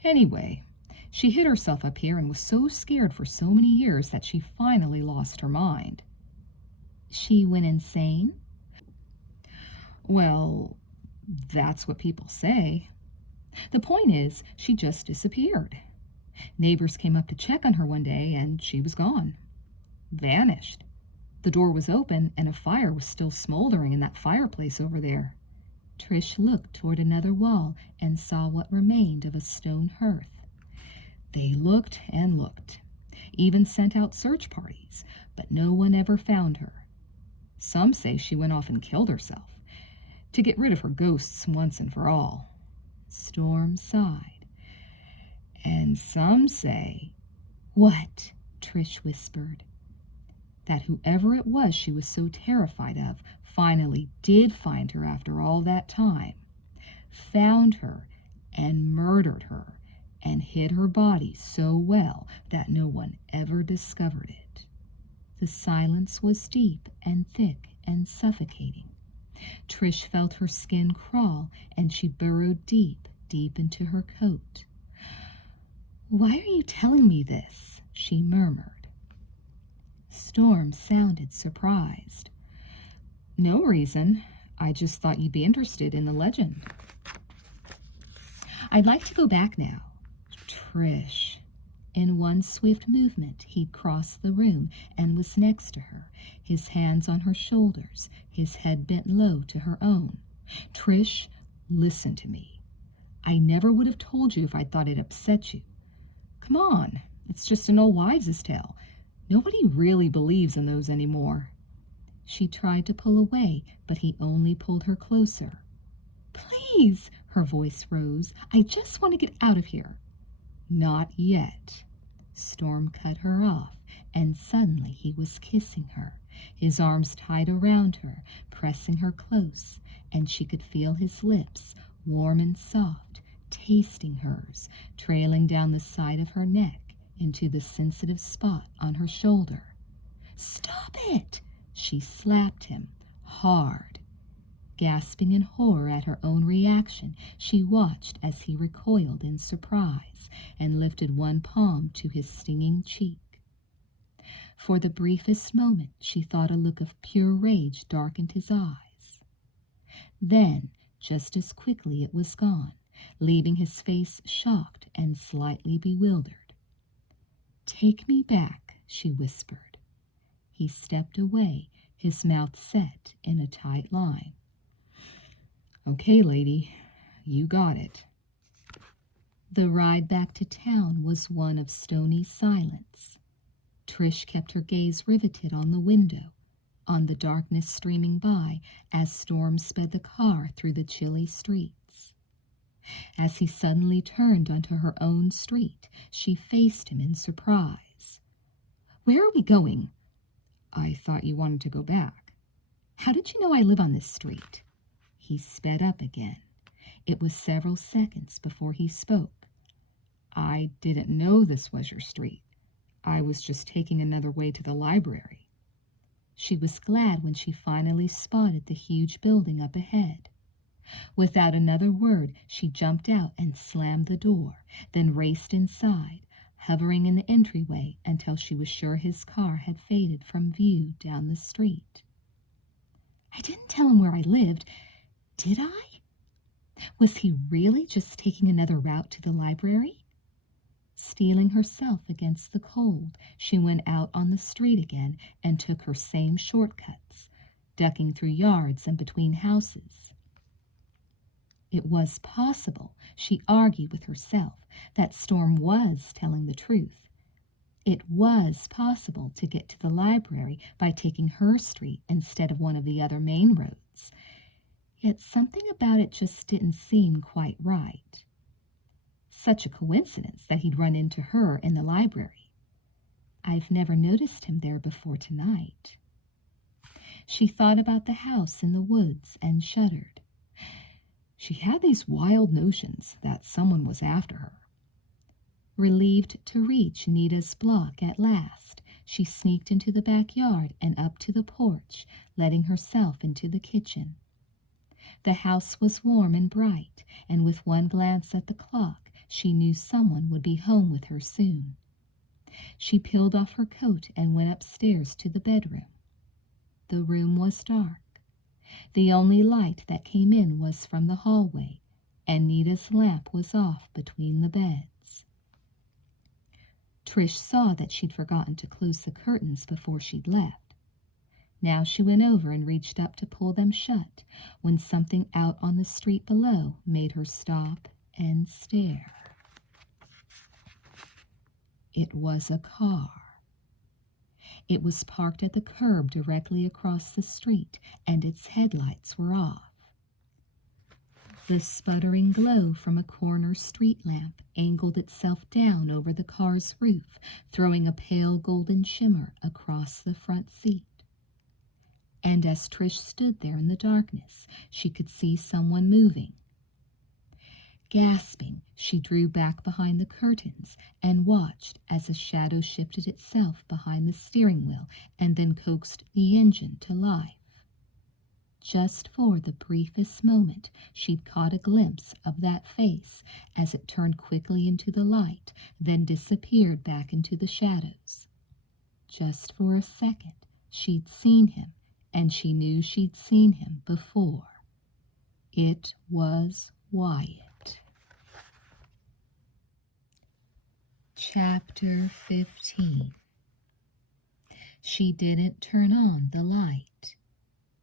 Anyway, she hid herself up here and was so scared for so many years that she finally lost her mind. She went insane? Well, that's what people say. The point is, she just disappeared. Neighbors came up to check on her one day, and she was gone. Vanished. The door was open, and a fire was still smoldering in that fireplace over there. Trish looked toward another wall and saw what remained of a stone hearth. They looked and looked, even sent out search parties, but no one ever found her. Some say she went off and killed herself, to get rid of her ghosts once and for all. Storm sighed. And some say, "What?" Trish whispered. That whoever it was she was so terrified of finally did find her after all that time, found her and murdered her, and hid her body so well that no one ever discovered it. The silence was deep and thick and suffocating. Trish felt her skin crawl, and she burrowed deep, deep into her coat. "Why are you telling me this?" she murmured. Storm sounded surprised. "No reason. I just thought you'd be interested in the legend." "I'd like to go back now." Trish. In one swift movement, he'd crossed the room and was next to her, his hands on her shoulders, his head bent low to her own. "Trish, listen to me. I never would have told you if I'd thought it upset you. Come on, it's just an old wives' tale. Nobody really believes in those anymore." She tried to pull away, but he only pulled her closer. "Please," her voice rose. "I just want to get out of here." "Not yet." Storm cut her off, and suddenly he was kissing her, his arms tight around her, pressing her close, and she could feel his lips, warm and soft, tasting hers, trailing down the side of her neck into the sensitive spot on her shoulder. "Stop it!" She slapped him hard. Gasping in horror at her own reaction, she watched as he recoiled in surprise and lifted one palm to his stinging cheek. For the briefest moment, she thought a look of pure rage darkened his eyes. Then, just as quickly, it was gone, leaving his face shocked and slightly bewildered. "Take me back," she whispered. He stepped away, his mouth set in a tight line. "Okay, lady, you got it." The ride back to town was one of stony silence. Trish kept her gaze riveted on the window, on the darkness streaming by as Storm sped the car through the chilly streets. As he suddenly turned onto her own street, she faced him in surprise. "Where are we going?" "I thought you wanted to go back." "How did you know I live on this street?" He sped up again. It was several seconds before he spoke. "I didn't know this was your street. I was just taking another way to the library." She was glad when she finally spotted the huge building up ahead. Without another word, she jumped out and slammed the door, then raced inside, hovering in the entryway until she was sure his car had faded from view down the street. "I didn't tell him where I lived, did I? Was he really just taking another route to the library?" Steeling herself against the cold, she went out on the street again and took her same shortcuts, ducking through yards and between houses. It was possible, she argued with herself, that Storm was telling the truth. It was possible to get to the library by taking her street instead of one of the other main roads. Yet something about it just didn't seem quite right. Such a coincidence that he'd run into her in the library. I've never noticed him there before tonight. She thought about the house in the woods and shuddered. She had these wild notions that someone was after her. Relieved to reach Nita's block at last, She sneaked into the backyard and up to the porch, letting herself into the kitchen. The house was warm and bright, and with one glance at the clock, she knew someone would be home with her soon. She peeled off her coat and went upstairs to the bedroom. The room was dark. The only light that came in was from the hallway, and Nita's lamp was off between the beds. Trish saw that she'd forgotten to close the curtains before she'd left. Now she went over and reached up to pull them shut when something out on the street below made her stop and stare. It was a car. It was parked at the curb directly across the street, and its headlights were off. The sputtering glow from a corner street lamp angled itself down over the car's roof, throwing a pale golden shimmer across the front seat. And as Trish stood there in the darkness, she could see someone moving. Gasping, she drew back behind the curtains and watched as a shadow shifted itself behind the steering wheel and then coaxed the engine to life. Just for the briefest moment, she'd caught a glimpse of that face as it turned quickly into the light, then disappeared back into the shadows. Just for a second, she'd seen him, and she knew she'd seen him before. It was Wyatt. Chapter 15. She didn't turn on the light.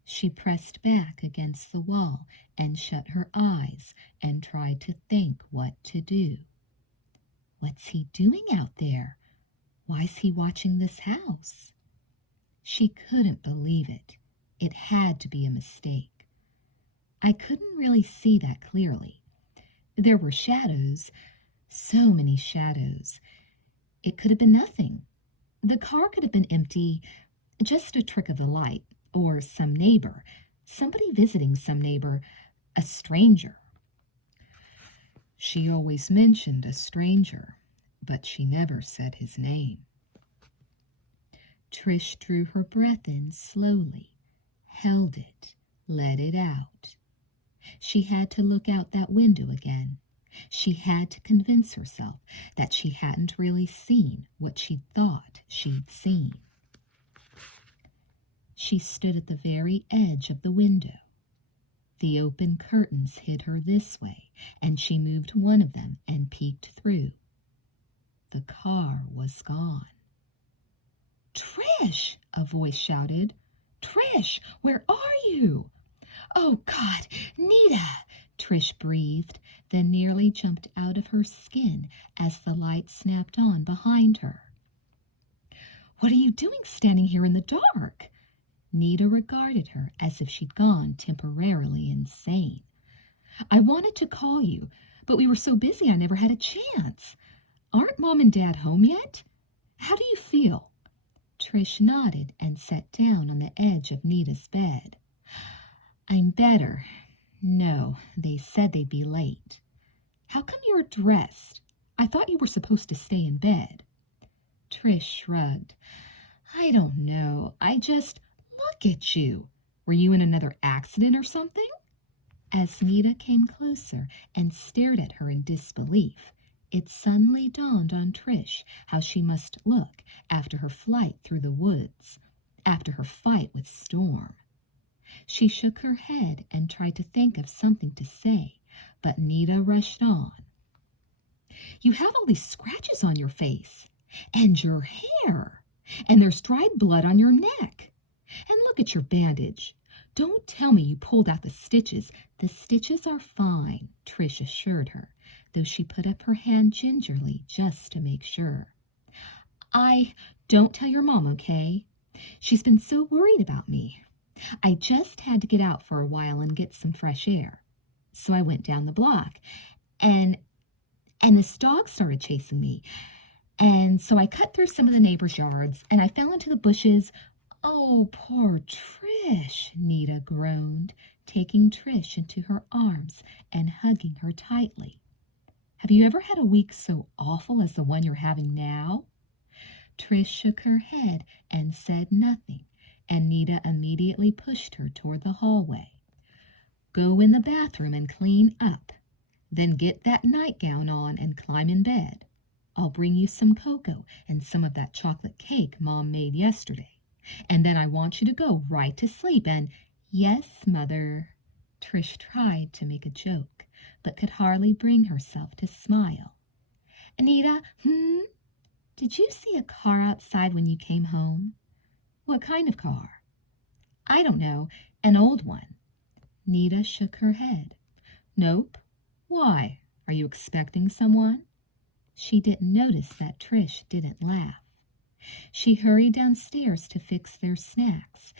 She pressed back against the wall and shut her eyes and tried to think what to do. What's he doing out there? Why's he watching this house? She couldn't believe it. It had to be a mistake. I couldn't really see that clearly. There were shadows, so many shadows. It could have been nothing. The car could have been empty, just a trick of the light, or some neighbor, somebody visiting some neighbor, a stranger. She always mentioned a stranger, but she never said his name. Trish drew her breath in slowly, held it, let it out. She had to look out that window again. She had to convince herself that she hadn't really seen what she thought she'd seen. She stood at the very edge of the window. The open curtains hid her this way, and she moved one of them and peeked through. The car was gone. "Trish!" a voice shouted. "Trish, where are you?" "Oh, God, Nita!" Trish breathed, then nearly jumped out of her skin as the light snapped on behind her. "What are you doing standing here in the dark?" Nita regarded her as if she'd gone temporarily insane. "I wanted to call you, but we were so busy I never had a chance. Aren't Mom and Dad home yet? How do you feel?" Trish nodded and sat down on the edge of Nita's bed. "I'm better. No, they said they'd be late." "How come you're dressed? I thought you were supposed to stay in bed." Trish shrugged. "I don't know. Look at you. Were you in another accident or something?" As Nita came closer and stared at her in disbelief, it suddenly dawned on Trish how she must look after her flight through the woods, after her fight with Storm. She shook her head and tried to think of something to say, but Nita rushed on. "You have all these scratches on your face, and your hair, and there's dried blood on your neck. And look at your bandage. Don't tell me you pulled out the stitches." "The stitches are fine," Trish assured her, though she put up her hand gingerly just to make sure. Don't tell your mom, okay? She's been so worried about me. I just had to get out for a while and get some fresh air. So I went down the block, and this dog started chasing me. And so I cut through some of the neighbors' yards, and I fell into the bushes." "Oh, poor Trish," Nita groaned, taking Trish into her arms and hugging her tightly. "Have you ever had a week so awful as the one you're having now?" Trish shook her head and said nothing, and Nita immediately pushed her toward the hallway. Go in the bathroom and clean up. Then get that nightgown on and climb in bed. I'll bring you some cocoa and some of that chocolate cake Mom made yesterday. And then I want you to go right to sleep and, yes, Mother. Trish tried to make a joke, but could hardly bring herself to smile. Anita, did you see a car outside when you came home? What kind of car? I don't know, an old one. Nita shook her head. Nope. Why? Are you expecting someone? She didn't notice that Trish didn't laugh. She hurried downstairs to fix their snacks,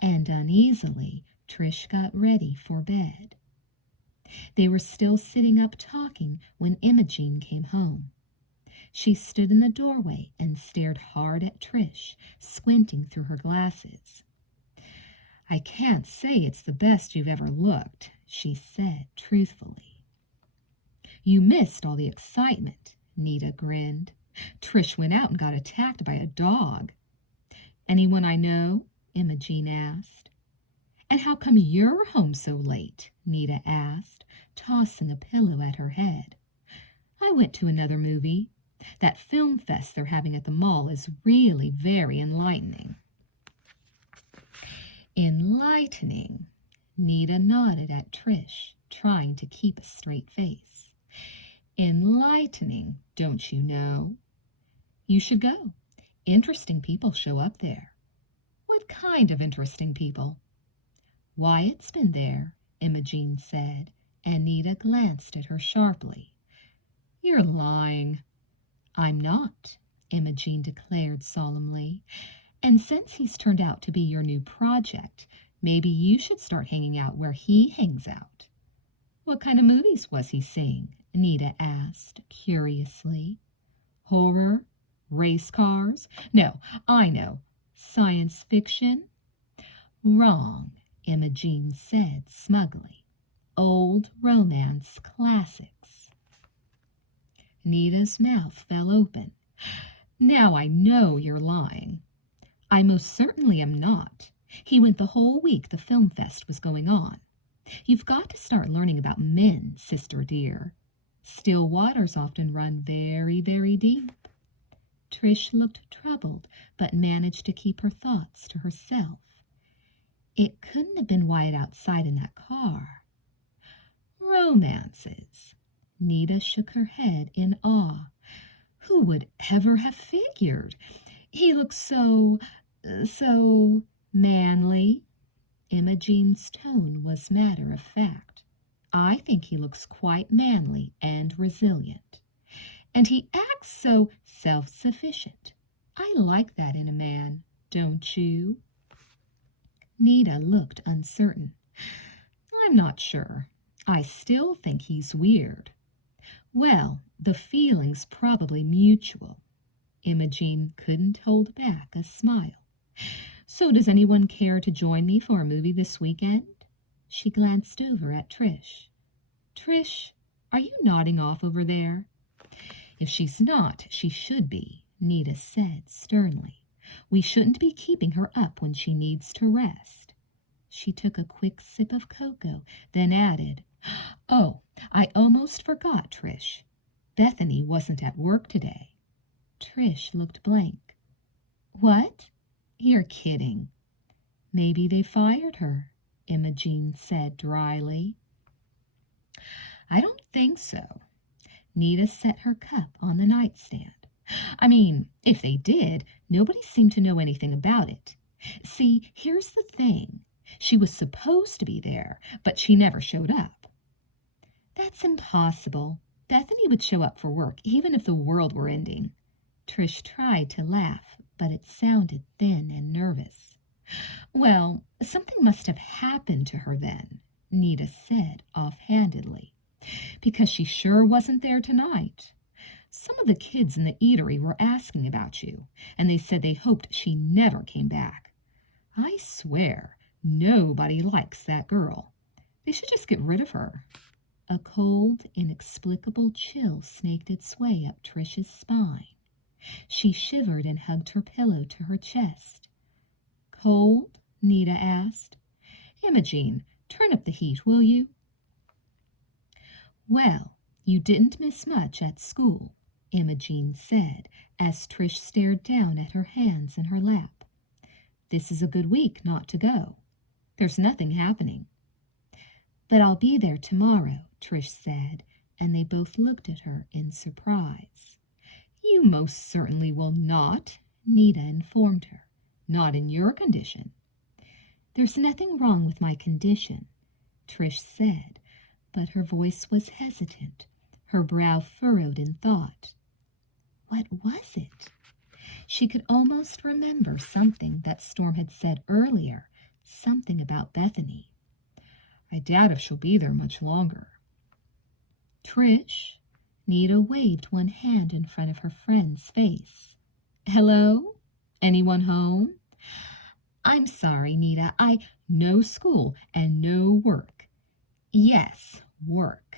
and uneasily Trish got ready for bed. They were still sitting up talking when Imogene came home. She stood in the doorway and stared hard at Trish, squinting through her glasses. I can't say it's the best you've ever looked, she said truthfully. You missed all the excitement, Nita grinned. Trish went out and got attacked by a dog. Anyone I know? Imogene asked. And how come you're home so late? Nita asked, tossing a pillow at her head. I went to another movie. That film fest they're having at the mall is really very enlightening. Enlightening, Nita nodded at Trish, trying to keep a straight face. Enlightening, don't you know? You should go. Interesting people show up there. What kind of interesting people? Wyatt's been there, Imogene said, and Nita glanced at her sharply. You're lying. I'm not, Imogene declared solemnly. And since he's turned out to be your new project, maybe you should start hanging out where he hangs out. What kind of movies was he seeing? Nita asked curiously. Horror? Race cars? No, I know. Science fiction? Wrong, Imogene said smugly. Old romance classics. Nita's mouth fell open. Now I know you're lying. I most certainly am not. He went the whole week the film fest was going on. You've got to start learning about men, sister dear. Still waters often run very, very deep. Trish looked troubled, but managed to keep her thoughts to herself. It couldn't have been Wyatt outside in that car. Romances. Nita shook her head in awe. Who would ever have figured? He looks so manly. Imogene's tone was matter of fact. I think he looks quite manly and resilient. And he acts so self-sufficient. I like that in a man, don't you? Nita looked uncertain. I'm not sure. I still think he's weird. Well, the feeling's probably mutual. Imogene couldn't hold back a smile. So does anyone care to join me for a movie this weekend? She glanced over at Trish. Trish, are you nodding off over there? If she's not, she should be, Nita said sternly. We shouldn't be keeping her up when she needs to rest. She took a quick sip of cocoa, then added, Oh, I almost forgot, Trish. Bethany wasn't at work today. Trish looked blank. What? You're kidding. Maybe they fired her, Imogene said dryly. I don't think so. Nita set her cup on the nightstand. I mean, if they did, nobody seemed to know anything about it. See, here's the thing. She was supposed to be there, but she never showed up. That's impossible. Bethany would show up for work, even if the world were ending. Trish tried to laugh, but it sounded thin and nervous. Well, something must have happened to her then, Nita said offhandedly, because she sure wasn't there tonight. Some of the kids in the eatery were asking about you, and they said they hoped she never came back. I swear, nobody likes that girl. They should just get rid of her. A cold, inexplicable chill snaked its way up Trish's spine. She shivered and hugged her pillow to her chest. Cold? Nita asked. Imogene, turn up the heat, will you? Well, you didn't miss much at school, Imogene said, as Trish stared down at her hands in her lap. This is a good week not to go. There's nothing happening. But I'll be there tomorrow, Trish said, and they both looked at her in surprise. You most certainly will not, Nita informed her. Not in your condition. There's nothing wrong with my condition, Trish said, but her voice was hesitant, her brow furrowed in thought. What was it? She could almost remember something that Storm had said earlier, something about Bethany. I doubt if she'll be there much longer. Trish, Nita waved one hand in front of her friend's face. Hello? Anyone home? I'm sorry, Nita. No school and no work. Yes, work.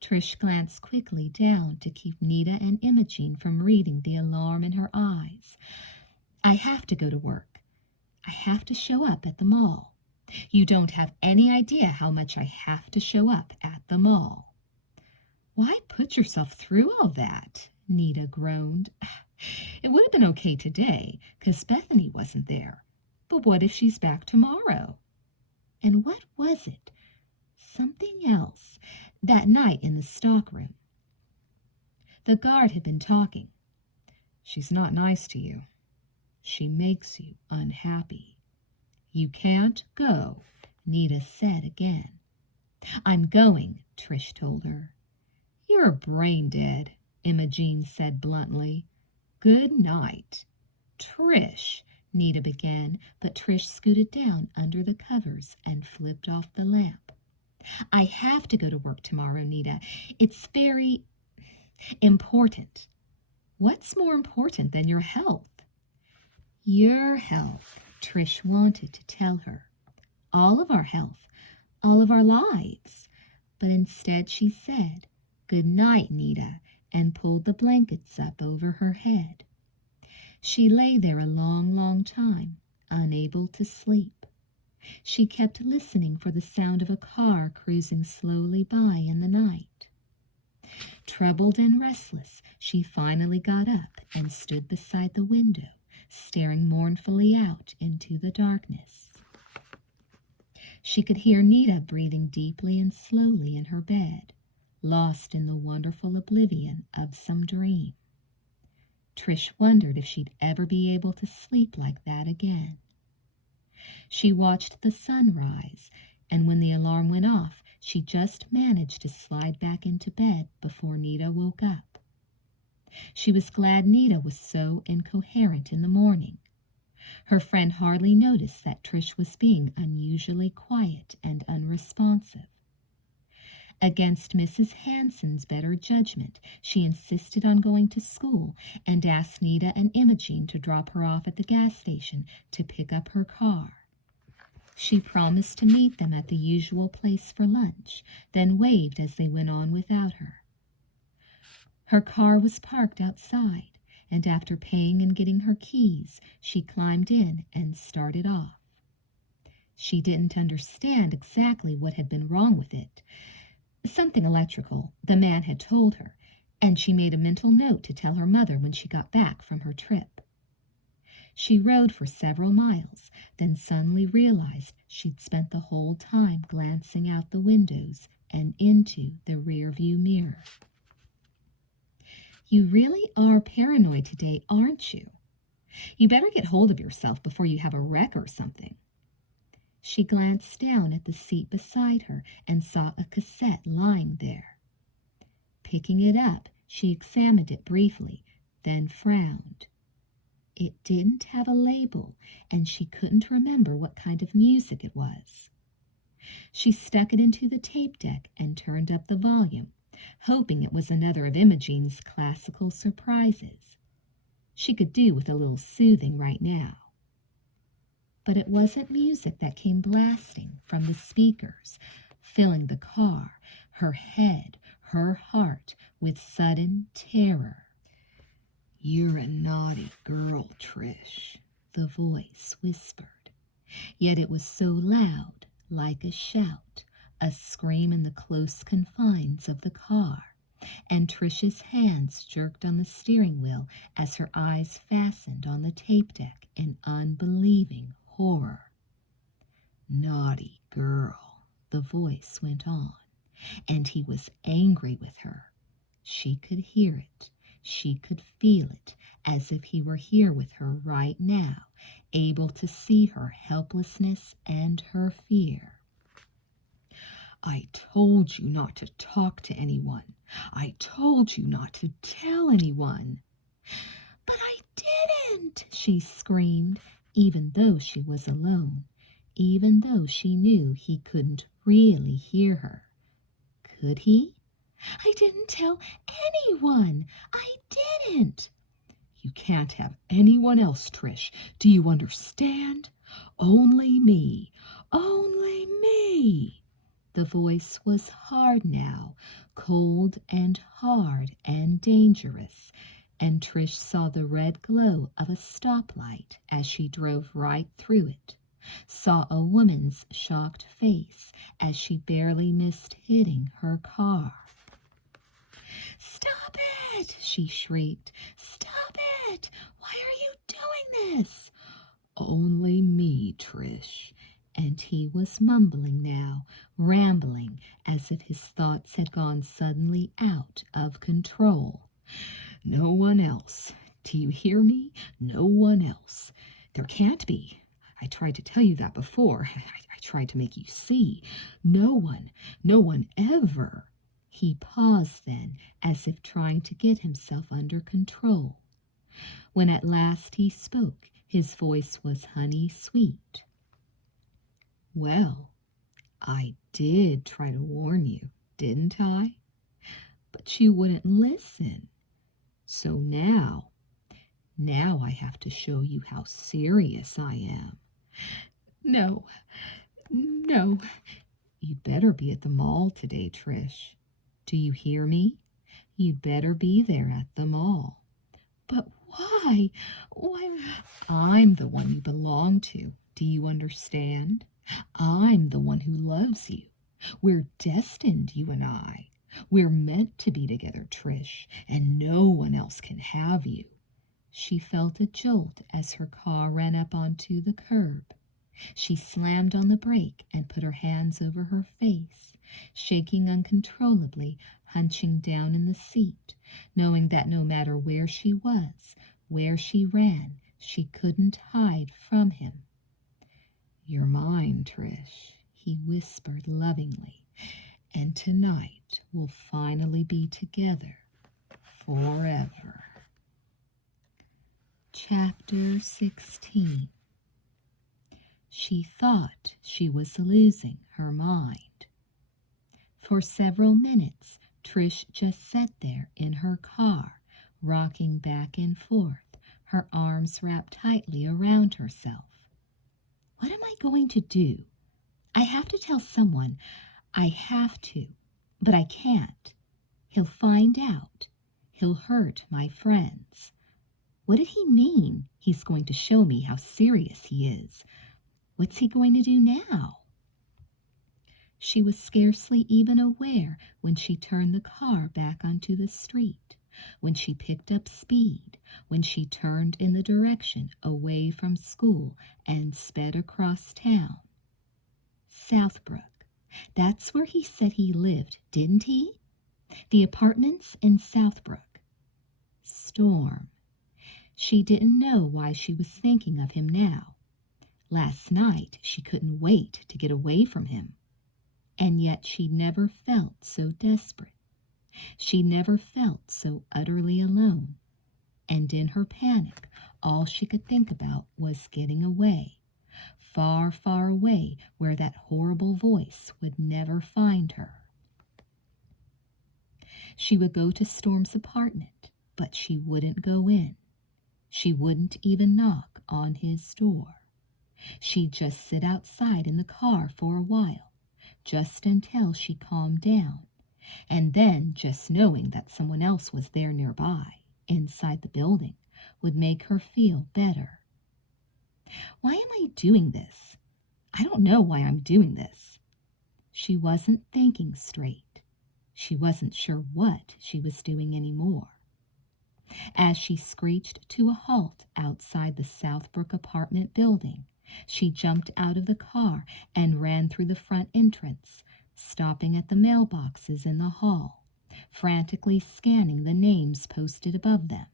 Trish glanced quickly down to keep Nita and Imogene from reading the alarm in her eyes. I have to go to work. I have to show up at the mall. You don't have any idea how much I have to show up at the mall. Why put yourself through all that? Nita groaned. It would have been okay today, 'cause Bethany wasn't there. But what if she's back tomorrow? And what was it? Something else. That night in the stockroom. The guard had been talking. She's not nice to you. She makes you unhappy. You can't go, Nita said again. I'm going, Trish told her. You're brain dead, Imogene said bluntly. Good night. Trish, Nita began, but Trish scooted down under the covers and flipped off the lamp. I have to go to work tomorrow, Nita. It's very important. What's more important than your health? Your health, Trish wanted to tell her. All of our health, all of our lives. But instead she said, Good night, Nita, and pulled the blankets up over her head. She lay there a long, long time, unable to sleep. She kept listening for the sound of a car cruising slowly by in the night. Troubled and restless, she finally got up and stood beside the window, staring mournfully out into the darkness. She could hear Nita breathing deeply and slowly in her bed, lost in the wonderful oblivion of some dream. Trish wondered if she'd ever be able to sleep like that again. She watched the sun rise, and when the alarm went off, she just managed to slide back into bed before Nita woke up. She was glad Nita was so incoherent in the morning. Her friend hardly noticed that Trish was being unusually quiet and unresponsive. Against Mrs. Hanson's better judgment, she insisted on going to school and asked Nita and Imogene to drop her off at the gas station to pick up her car. She promised to meet them at the usual place for lunch, then waved as they went on without her. Her car was parked outside, and after paying and getting her keys, she climbed in and started off. She didn't understand exactly what had been wrong with it. Something electrical, the man had told her, and she made a mental note to tell her mother when she got back from her trip. She rode for several miles, then suddenly realized she'd spent the whole time glancing out the windows and into the rearview mirror. You really are paranoid today, aren't you? You better get hold of yourself before you have a wreck or something. She glanced down at the seat beside her and saw a cassette lying there. Picking it up, she examined it briefly, then frowned. It didn't have a label, and she couldn't remember what kind of music it was. She stuck it into the tape deck and turned up the volume, hoping it was another of Imogene's classical surprises. She could do with a little soothing right now. But it wasn't music that came blasting from the speakers, filling the car, her head, her heart with sudden terror. "You're a naughty girl, Trish," the voice whispered. Yet it was so loud, like a shout, a scream in the close confines of the car, and Trish's hands jerked on the steering wheel as her eyes fastened on the tape deck in unbelieving horror. "Naughty girl," the voice went on, and he was angry with her. She could hear it. She could feel it, as if he were here with her right now, able to see her helplessness and her fear. "I told you not to talk to anyone. I told you not to tell anyone." "But I didn't," she screamed, even though she was alone, even though she knew he couldn't really hear her. Could he? "I didn't tell anyone. I didn't." "You can't have anyone else, Trish. Do you understand? Only me. Only me." The voice was hard now, cold and hard and dangerous, and Trish saw the red glow of a stoplight as she drove right through it, saw a woman's shocked face as she barely missed hitting her car. "Stop it!" she shrieked. "Stop it! Why are you doing this?" "Only me, Trish." And he was mumbling now, rambling, as if his thoughts had gone suddenly out of control. "No one else. Do you hear me? No one else. There can't be. I tried to tell you that before. I tried to make you see. No one ever." He paused then, as if trying to get himself under control. When at last he spoke, his voice was honey sweet. "Well, I did try to warn you, didn't I? But you wouldn't listen. So now I have to show you how serious I am." "No, no." "You'd better be at the mall today, Trish. Do you hear me? You'd better be there at the mall." "But why? Why?" "I'm the one you belong to. Do you understand? I'm the one who loves you. We're destined, you and I. We're meant to be together, Trish, and no one else can have you." She felt a jolt as her car ran up onto the curb. She slammed on the brake and put her hands over her face, shaking uncontrollably, hunching down in the seat, knowing that no matter where she was, where she ran, she couldn't hide from him. "You're mine, Trish," he whispered lovingly, "and tonight we'll finally be together forever." Chapter 16. She thought she was losing her mind. For several minutes, Trish just sat there in her car, rocking back and forth, her arms wrapped tightly around herself. What am I going to do? I have to tell someone. I have to, but I can't. He'll find out. He'll hurt my friends. What did he mean he's going to show me how serious he is? What's he going to do now? She was scarcely even aware when she turned the car back onto the street, when she picked up speed, when she turned in the direction away from school and sped across town. Southbrook. That's where he said he lived, didn't he? The apartments in Southbrook. Storm. She didn't know why she was thinking of him now. Last night she couldn't wait to get away from him. And yet she never felt so desperate. She never felt so utterly alone. And in her panic, all she could think about was getting away. Far, far away where that horrible voice would never find her. She would go to Storm's apartment, but she wouldn't go in. She wouldn't even knock on his door. She'd just sit outside in the car for a while, just until she calmed down, and then just knowing that someone else was there nearby. inside the building would make her feel better. Why am I doing this? I don't know why I'm doing this. She wasn't thinking straight. She wasn't sure what she was doing anymore. As she screeched to a halt outside the Southbrook apartment building, she jumped out of the car and ran through the front entrance, stopping at the mailboxes in the hall, frantically scanning the names posted above them.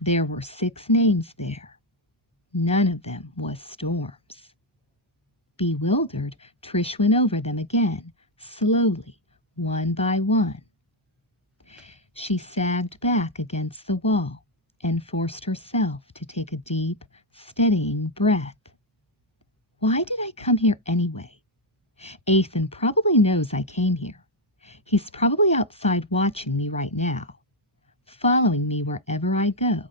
There were 6 names there. None of them was Storm's. Bewildered, Trish went over them again, slowly, one by one. She sagged back against the wall and forced herself to take a deep, steadying breath. Why did I come here anyway? Ethan probably knows I came here. He's probably outside watching me right now, following me wherever I go.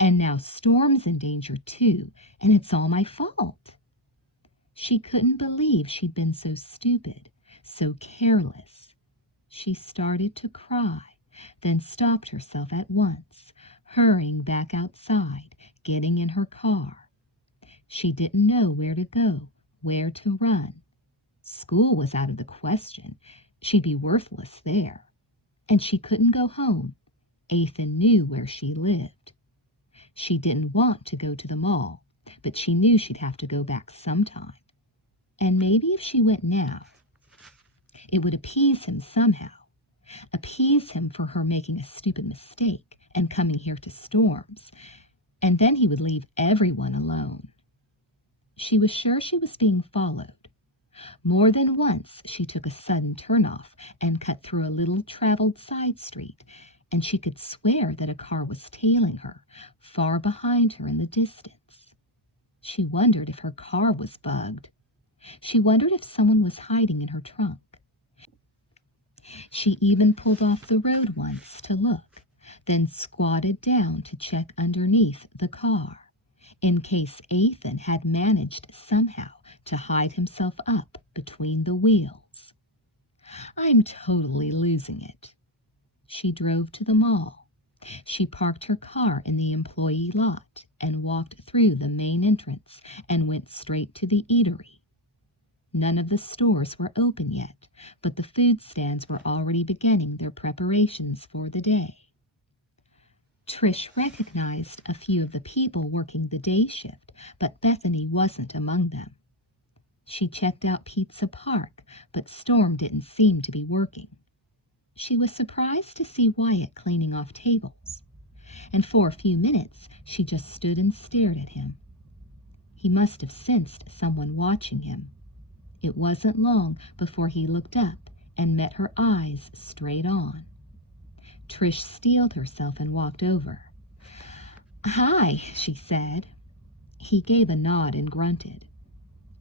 And now Storm's in danger too, and it's all my fault. She couldn't believe she'd been so stupid, so careless. She started to cry, then stopped herself at once, hurrying back outside, getting in her car. She didn't know where to go, where to run. School was out of the question. She'd be worthless there. And she couldn't go home. Ethan knew where she lived. She didn't want to go to the mall, but she knew she'd have to go back sometime. And maybe if she went now, it would appease him somehow. Appease him for her making a stupid mistake and coming here to Storm's, and then he would leave everyone alone. She was sure she was being followed. More than once she took a sudden turnoff and cut through a little traveled side street, and she could swear that a car was tailing her, far behind her in the distance. She wondered if her car was bugged. She wondered if someone was hiding in her trunk. She even pulled off the road once to look, then squatted down to check underneath the car, in case Ethan had managed somehow to hide himself up between the wheels. I'm totally losing it. She drove to the mall. She parked her car in the employee lot and walked through the main entrance and went straight to the eatery. None of the stores were open yet, but the food stands were already beginning their preparations for the day. Trish recognized a few of the people working the day shift, but Bethany wasn't among them. She checked out Pizza Park, but Storm didn't seem to be working. She was surprised to see Wyatt cleaning off tables, and for a few minutes she just stood and stared at him. He must have sensed someone watching him. It wasn't long before he looked up and met her eyes straight on. Trish steeled herself and walked over. "Hi," she said. He gave a nod and grunted.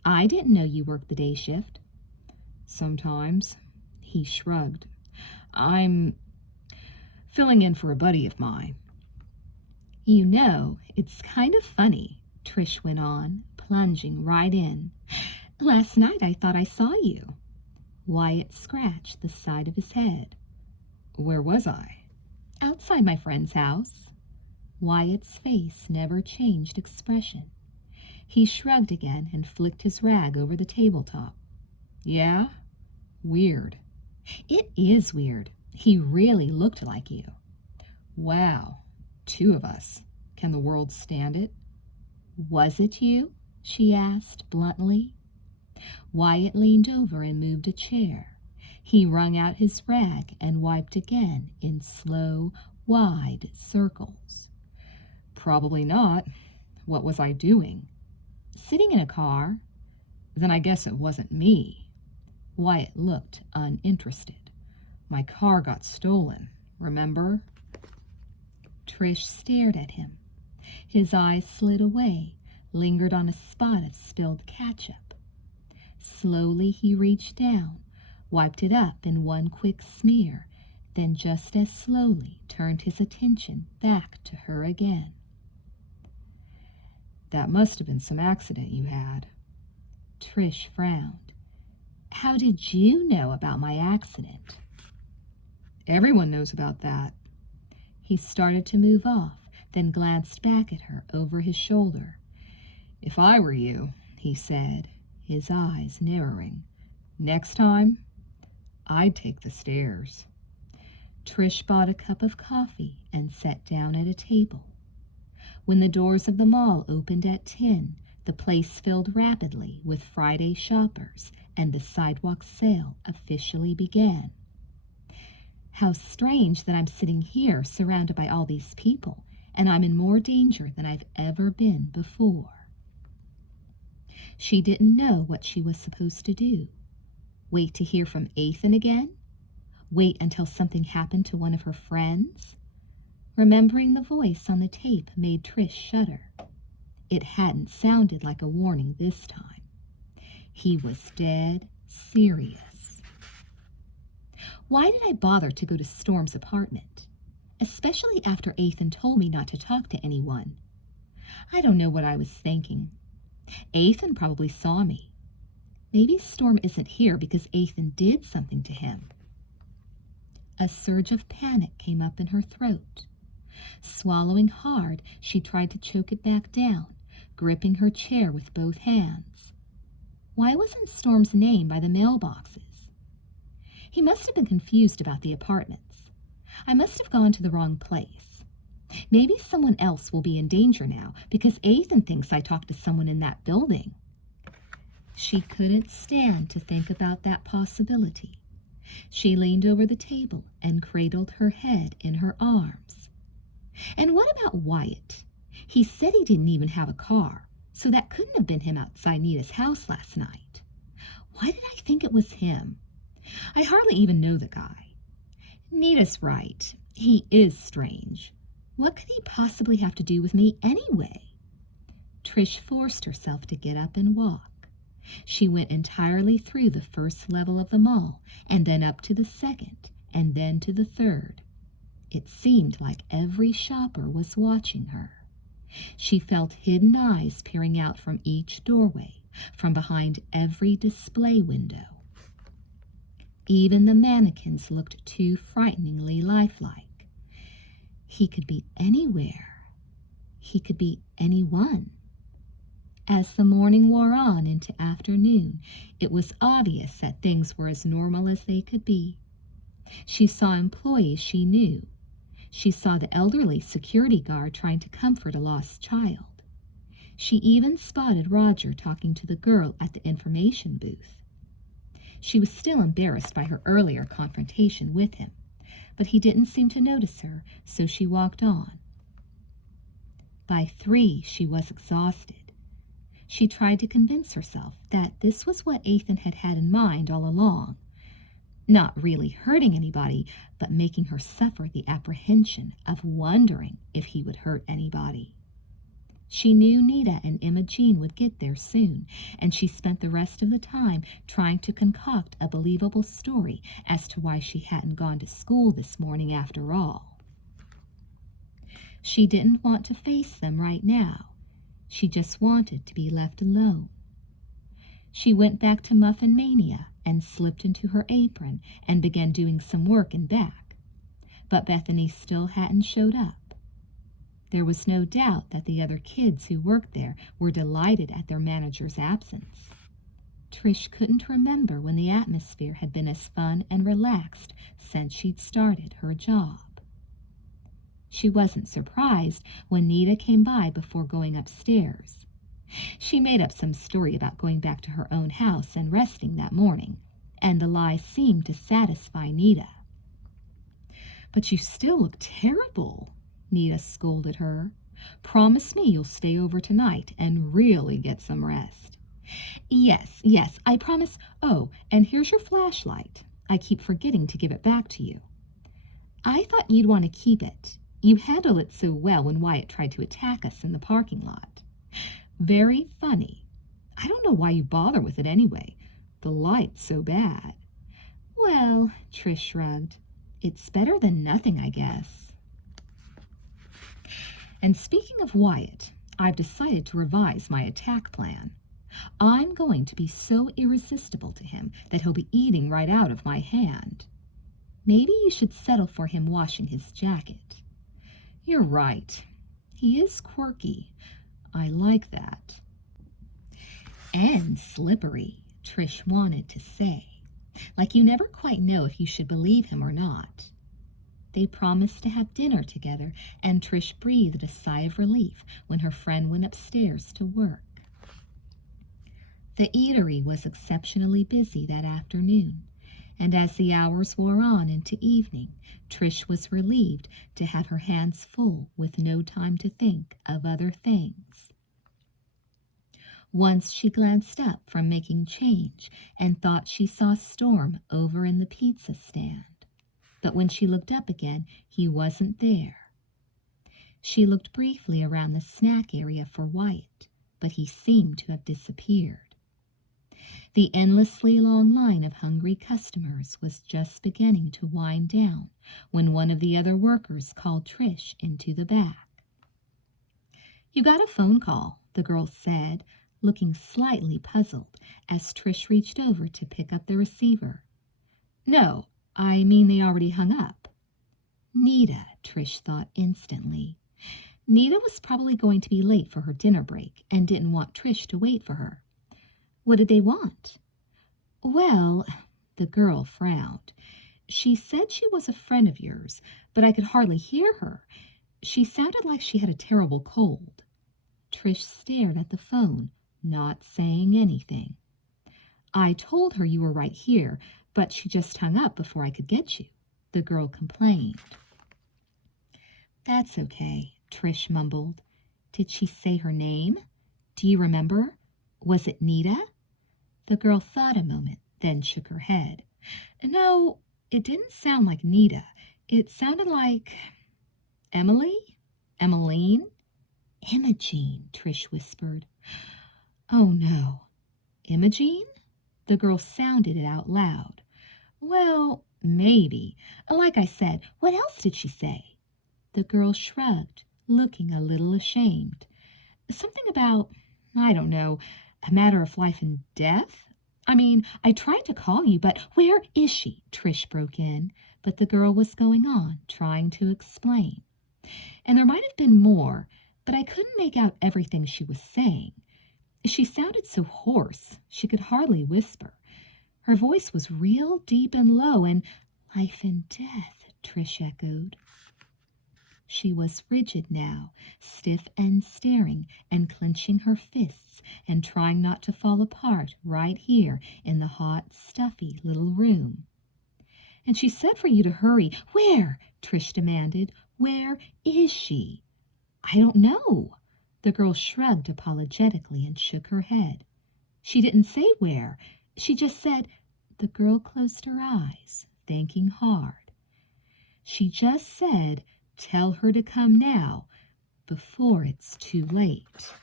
"I didn't know you worked the day shift." "Sometimes," he shrugged. "I'm filling in for a buddy of mine." "You know, it's kind of funny," Trish went on, plunging right in. "Last night I thought I saw you." Wyatt scratched the side of his head. "Where was I?" "Outside my friend's house." Wyatt's face never changed expression. He shrugged again and flicked his rag over the tabletop. "Yeah? Weird." "It is weird. He really looked like you." "Wow. 2 of us. Can the world stand it?" "Was it you?" she asked bluntly. Wyatt leaned over and moved a chair. He wrung out his rag and wiped again in slow, wide circles. "Probably not. What was I doing?" "Sitting in a car." "Then I guess it wasn't me." Wyatt looked uninterested. "My car got stolen, remember?" Trish stared at him. His eyes slid away, lingered on a spot of spilled ketchup. Slowly he reached down, wiped it up in one quick smear, then just as slowly turned his attention back to her again. "That must have been some accident you had." Trish frowned. "How did you know about my accident?" "Everyone knows about that." He started to move off, then glanced back at her over his shoulder. "If I were you," he said, his eyes narrowing, "next time, I'd take the stairs." Trish bought a cup of coffee and sat down at a table. When the doors of the mall opened at 10, the place filled rapidly with Friday shoppers, and the sidewalk sale officially began. "How strange that I'm sitting here surrounded by all these people, and I'm in more danger than I've ever been before." She didn't know what she was supposed to do. Wait to hear from Ethan again? Wait until something happened to one of her friends? Remembering the voice on the tape made Trish shudder. It hadn't sounded like a warning this time. He was dead serious. Why did I bother to go to Storm's apartment? Especially after Ethan told me not to talk to anyone. I don't know what I was thinking. Ethan probably saw me. Maybe Storm isn't here because Ethan did something to him. A surge of panic came up in her throat. Swallowing hard, she tried to choke it back down, gripping her chair with both hands. Why wasn't Storm's name by the mailboxes? He must have been confused about the apartments. I must have gone to the wrong place. Maybe someone else will be in danger now because Ethan thinks I talked to someone in that building. She couldn't stand to think about that possibility. She leaned over the table and cradled her head in her arms. And what about Wyatt? He said he didn't even have a car, so that couldn't have been him outside Nita's house last night. Why did I think it was him? I hardly even know the guy. Nita's right. He is strange. What could he possibly have to do with me anyway? Trish forced herself to get up and walk. She went entirely through the first level of the mall, and then up to the second, and then to the third. It seemed like every shopper was watching her. She felt hidden eyes peering out from each doorway, from behind every display window. Even the mannequins looked too frighteningly lifelike. He could be anywhere. He could be anyone. As the morning wore on into afternoon, it was obvious that things were as normal as they could be. She saw employees she knew. She saw the elderly security guard trying to comfort a lost child. She even spotted Roger talking to the girl at the information booth. She was still embarrassed by her earlier confrontation with him, but he didn't seem to notice her, so she walked on. By 3, she was exhausted. She tried to convince herself that this was what Ethan had had in mind all along. Not really hurting anybody, but making her suffer the apprehension of wondering if he would hurt anybody. She knew Nita and Emma Jean would get there soon, and she spent the rest of the time trying to concoct a believable story as to why she hadn't gone to school this morning after all. She didn't want to face them right now. She just wanted to be left alone. She went back to Muffin Mania and slipped into her apron and began doing some work in back. But Bethany still hadn't showed up. There was no doubt that the other kids who worked there were delighted at their manager's absence. Trish couldn't remember when the atmosphere had been as fun and relaxed since she'd started her job. She wasn't surprised when Nita came by before going upstairs. She made up some story about going back to her own house and resting that morning, and the lie seemed to satisfy Nita. "But you still look terrible," Nita scolded her. "Promise me you'll stay over tonight and really get some rest." Yes, I promise. Oh, and here's your flashlight. I keep forgetting to give it back to you." "I thought you'd want to keep it. You handled it so well when Wyatt tried to attack us in the parking lot." "Very funny. I don't know why you bother with it anyway. The light's so bad." "Well," Trish shrugged, "it's better than nothing, I guess." "And speaking of Wyatt, I've decided to revise my attack plan. I'm going to be so irresistible to him that he'll be eating right out of my hand. Maybe you should settle for him washing his jacket. You're right. He is quirky. I like that. And slippery, Trish wanted to say. Like you never quite know if you should believe him or not. They promised to have dinner together, and Trish breathed a sigh of relief when her friend went upstairs to work. The eatery was exceptionally busy that afternoon, and as the hours wore on into evening, Trish was relieved to have her hands full with no time to think of other things. Once she glanced up from making change and thought she saw Storm over in the pizza stand. But when she looked up again, he wasn't there. She looked briefly around the snack area for Wyatt, but he seemed to have disappeared. The endlessly long line of hungry customers was just beginning to wind down when one of the other workers called Trish into the back. "You got a phone call," the girl said, looking slightly puzzled as Trish reached over to pick up the receiver. "No, I mean they already hung up." Nita, Trish thought instantly. Nita was probably going to be late for her dinner break and didn't want Trish to wait for her. What did they want? "Well," the girl frowned. "She said she was a friend of yours, but I could hardly hear her. She sounded like she had a terrible cold." Trish stared at the phone, not saying anything. "I told her you were right here, but she just hung up before I could get you," the girl complained. "That's okay," Trish mumbled. "Did she say her name? Do you remember? Was it Nita?" The girl thought a moment, then shook her head. "No, it didn't sound like Nita. It sounded like Emily? Emmeline?" "Imogene," Trish whispered. "Oh, no. Imogene?" The girl sounded it out loud. "Well, maybe. Like I said, what else did she say?" The girl shrugged, looking a little ashamed. "Something about, I don't know, a matter of life and death? I mean, I tried to call you, but where is she?" Trish broke in, but the girl was going on, trying to explain. "And there might have been more, but I couldn't make out everything she was saying. She sounded so hoarse, she could hardly whisper. Her voice was real deep and low, and life and death," Trish echoed. She was rigid now, stiff and staring and clenching her fists and trying not to fall apart right here in the hot, stuffy little room. "And she said for you to hurry. Where?" Trish demanded. "Where is she?" "I don't know." The girl shrugged apologetically and shook her head. "She didn't say where. She just said—" The girl closed her eyes, thinking hard. "She just said, tell her to come now, before it's too late."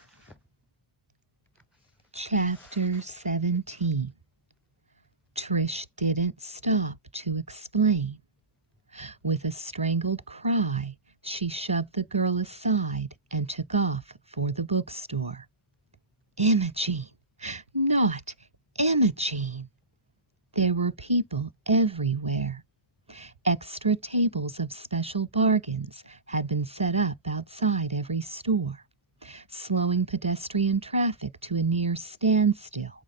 Chapter 17. Trish didn't stop to explain. With a strangled cry, she shoved the girl aside and took off for the bookstore. Imogene! Not Imogene! There were people everywhere. Extra tables of special bargains had been set up outside every store, slowing pedestrian traffic to a near standstill.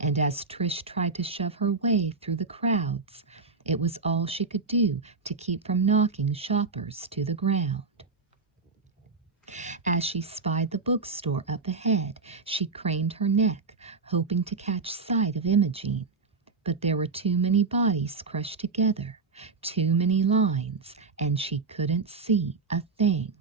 And as Trish tried to shove her way through the crowds, it was all she could do to keep from knocking shoppers to the ground. As she spied the bookstore up ahead, she craned her neck, hoping to catch sight of Imogene. But there were too many bodies crushed together, too many lines, and she couldn't see a thing.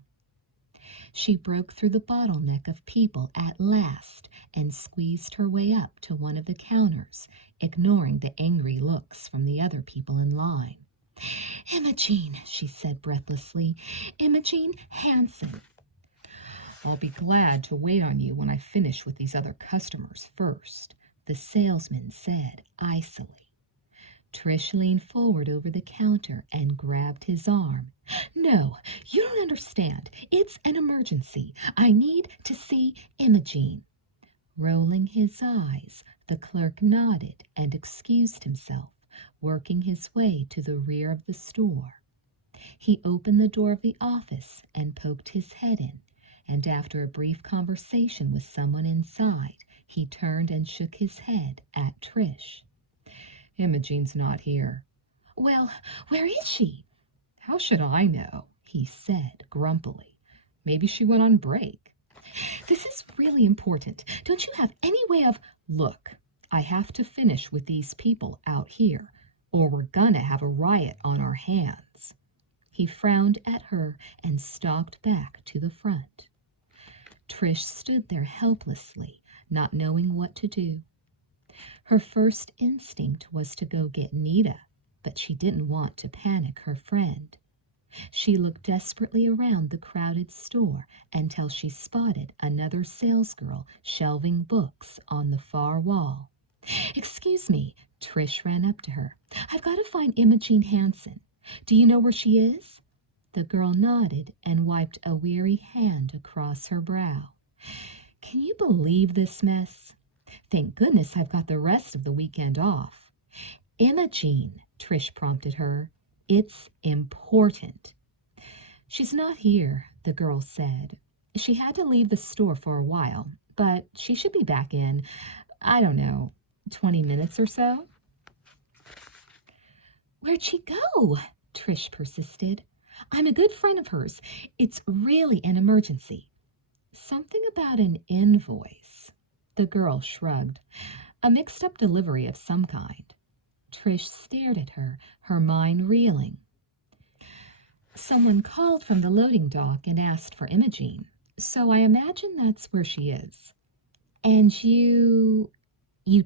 She broke through the bottleneck of people at last and squeezed her way up to one of the counters, ignoring the angry looks from the other people in line. "Imogene," she said breathlessly. "Imogene Hanson." "I'll be glad to wait on you when I finish with these other customers first," the salesman said icily. Trish leaned forward over the counter and grabbed his arm. "No, you don't understand. It's an emergency. I need to see Imogene." Rolling his eyes, the clerk nodded and excused himself, working his way to the rear of the store. He opened the door of the office and poked his head in, and after a brief conversation with someone inside, he turned and shook his head at Trish. Imogene's not here. Well, where is she? How should I know? He said grumpily. Maybe she went on break. This is really important. Don't you have any way of... Look, I have to finish with these people out here, or we're gonna have a riot on our hands. He frowned at her and stalked back to the front. Trish stood there helplessly, not knowing what to do. Her first instinct was to go get Nita, but she didn't want to panic her friend. She looked desperately around the crowded store until she spotted another salesgirl shelving books on the far wall. Excuse me, Trish ran up to her. I've got to find Imogene Hanson. Do you know where she is? The girl nodded and wiped a weary hand across her brow. Can you believe this mess? Thank goodness I've got the rest of the weekend off. Imogene, Trish prompted her. It's important. She's not here, the girl said. She had to leave the store for a while, but she should be back in, 20 minutes or so. Where'd she go? Trish persisted. I'm a good friend of hers. It's really an emergency. Something about an invoice. The girl shrugged. A mixed-up delivery of some kind. Trish stared at her, her mind reeling. Someone called from the loading dock and asked for Imogene, so I imagine that's where she is. And you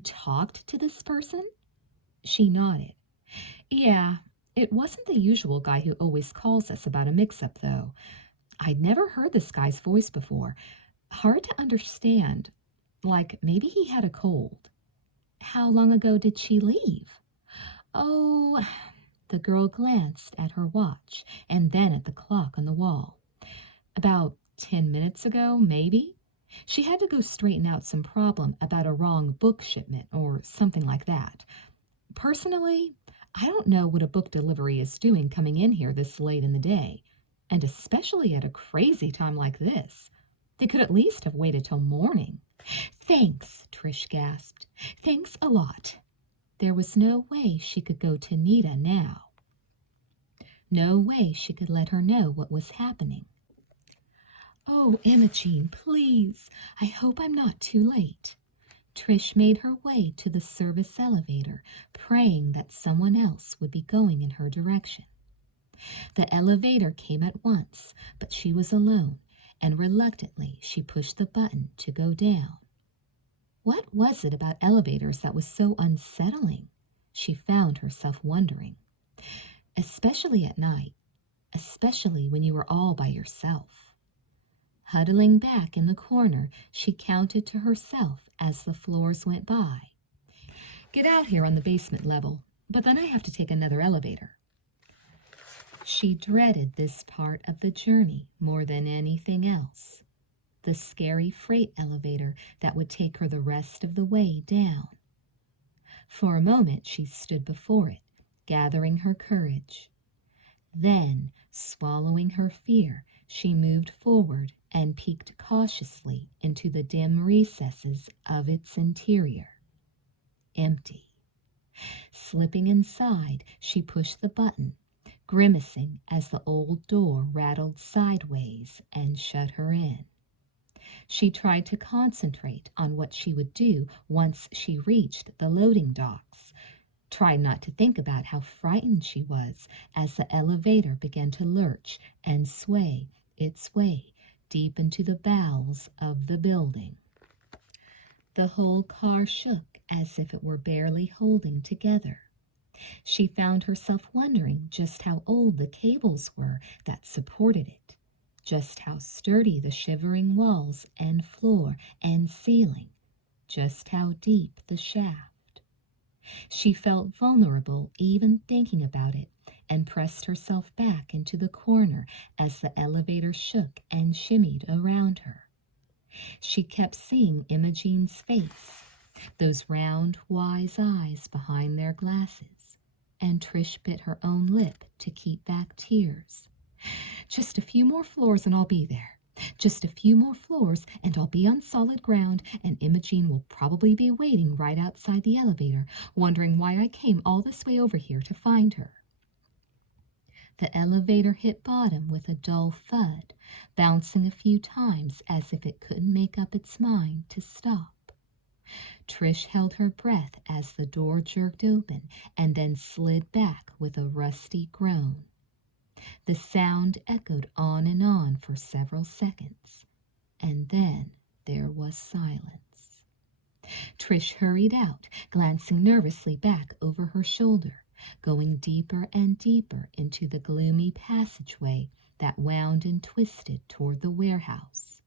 talked to this person? She nodded. Yeah, it wasn't the usual guy who always calls us about a mix-up, though. I'd never heard this guy's voice before. Hard to understand. Like maybe he had a cold. How long ago did she leave? Oh, the girl glanced at her watch and then at the clock on the wall. About 10 minutes ago, maybe? She had to go straighten out some problem about a wrong book shipment or something like that. Personally, I don't know what a book delivery is doing coming in here this late in the day, and especially at a crazy time like this. They could at least have waited till morning. Thanks, Trish gasped. Thanks a lot. There was no way she could go to Nita now. No way she could let her know what was happening. Oh, Imogene, please. I hope I'm not too late. Trish made her way to the service elevator, praying that someone else would be going in her direction. The elevator came at once, but she was alone, and reluctantly she pushed the button to go down. What was it about elevators that was so unsettling? She found herself wondering. Especially at night, especially when you were all by yourself. Huddling back in the corner, she counted to herself as the floors went by. Get out here on the basement level, but then I have to take another elevator. She dreaded this part of the journey more than anything else. The scary freight elevator that would take her the rest of the way down. For a moment she stood before it, gathering her courage. Then, swallowing her fear, she moved forward and peeked cautiously into the dim recesses of its interior. Empty. Slipping inside, she pushed the button, grimacing as the old door rattled sideways and shut her in. She tried to concentrate on what she would do once she reached the loading docks, tried not to think about how frightened she was as the elevator began to lurch and sway its way deep into the bowels of the building. The whole car shook as if it were barely holding together. She found herself wondering just how old the cables were that supported it, just how sturdy the shivering walls and floor and ceiling, just how deep the shaft. She felt vulnerable even thinking about it and pressed herself back into the corner as the elevator shook and shimmied around her. She kept seeing Imogene's face, those round, wise eyes behind their glasses, and Trish bit her own lip to keep back tears. Just a few more floors and I'll be there. Just a few more floors and I'll be on solid ground, and Imogene will probably be waiting right outside the elevator, wondering why I came all this way over here to find her. The elevator hit bottom with a dull thud, bouncing a few times as if it couldn't make up its mind to stop. Trish held her breath as the door jerked open and then slid back with a rusty groan. The sound echoed on and on for several seconds, and then there was silence. Trish hurried out, glancing nervously back over her shoulder, going deeper and deeper into the gloomy passageway that wound and twisted toward the warehouse.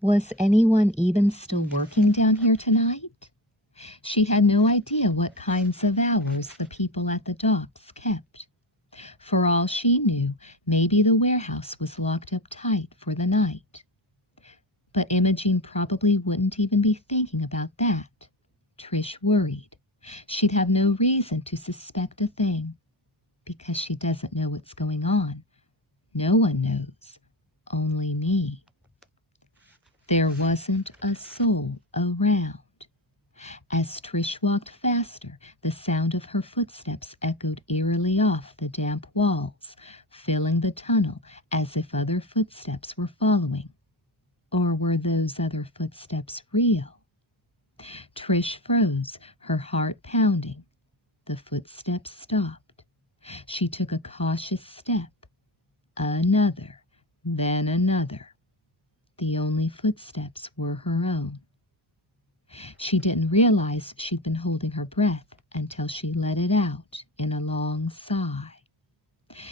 Was anyone even still working down here tonight? She had no idea what kinds of hours the people at the docks kept. For all she knew, maybe the warehouse was locked up tight for the night. But Imogene probably wouldn't even be thinking about that. Trish worried. She'd have no reason to suspect a thing, because she doesn't know what's going on. No one knows, only me. There wasn't a soul around. As Trish walked faster, the sound of her footsteps echoed eerily off the damp walls, filling the tunnel as if other footsteps were following. Or were those other footsteps real? Trish froze, her heart pounding. The footsteps stopped. She took a cautious step. Another, then another. The only footsteps were her own. She didn't realize she'd been holding her breath until she let it out in a long sigh.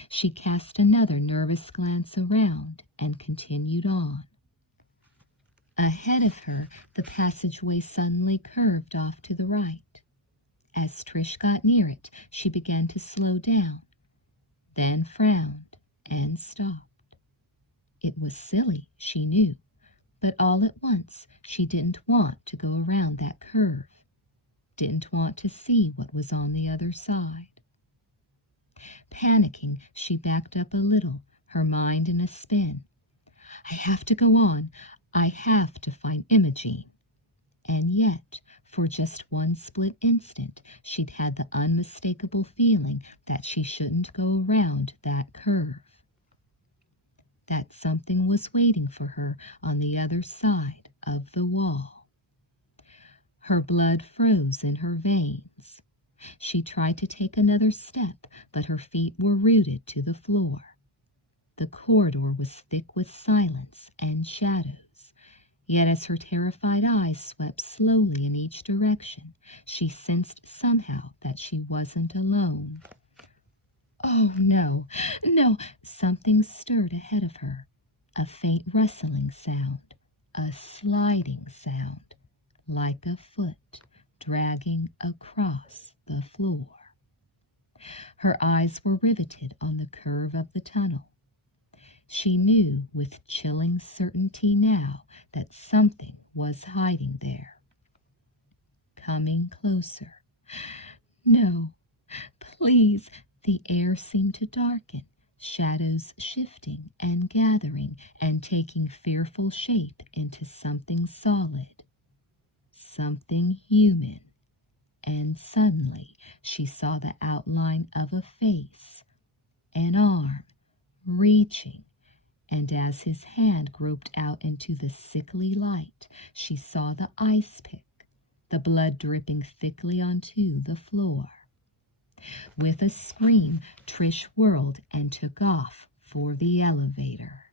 She cast another nervous glance around and continued on. Ahead of her, the passageway suddenly curved off to the right. As Trish got near it, she began to slow down, then frowned and stopped. It was silly, she knew, but all at once she didn't want to go around that curve, didn't want to see what was on the other side. Panicking, she backed up a little, her mind in a spin. I have to go on. I have to find Imogene. And yet, for just one split instant, she'd had the unmistakable feeling that she shouldn't go around that curve. That something was waiting for her on the other side of the wall. Her blood froze in her veins. She tried to take another step, but her feet were rooted to the floor. The corridor was thick with silence and shadows, yet as her terrified eyes swept slowly in each direction, she sensed somehow that she wasn't alone. Oh, no, no! Something stirred ahead of her. A faint rustling sound, a sliding sound, like a foot dragging across the floor. Her eyes were riveted on the curve of the tunnel. She knew with chilling certainty now that something was hiding there. Coming closer. No, please. The air seemed to darken, shadows shifting and gathering and taking fearful shape into something solid, something human. And suddenly she saw the outline of a face, an arm, reaching, and as his hand groped out into the sickly light, she saw the ice pick, the blood dripping thickly onto the floor. With a scream, Trish whirled and took off for the elevator.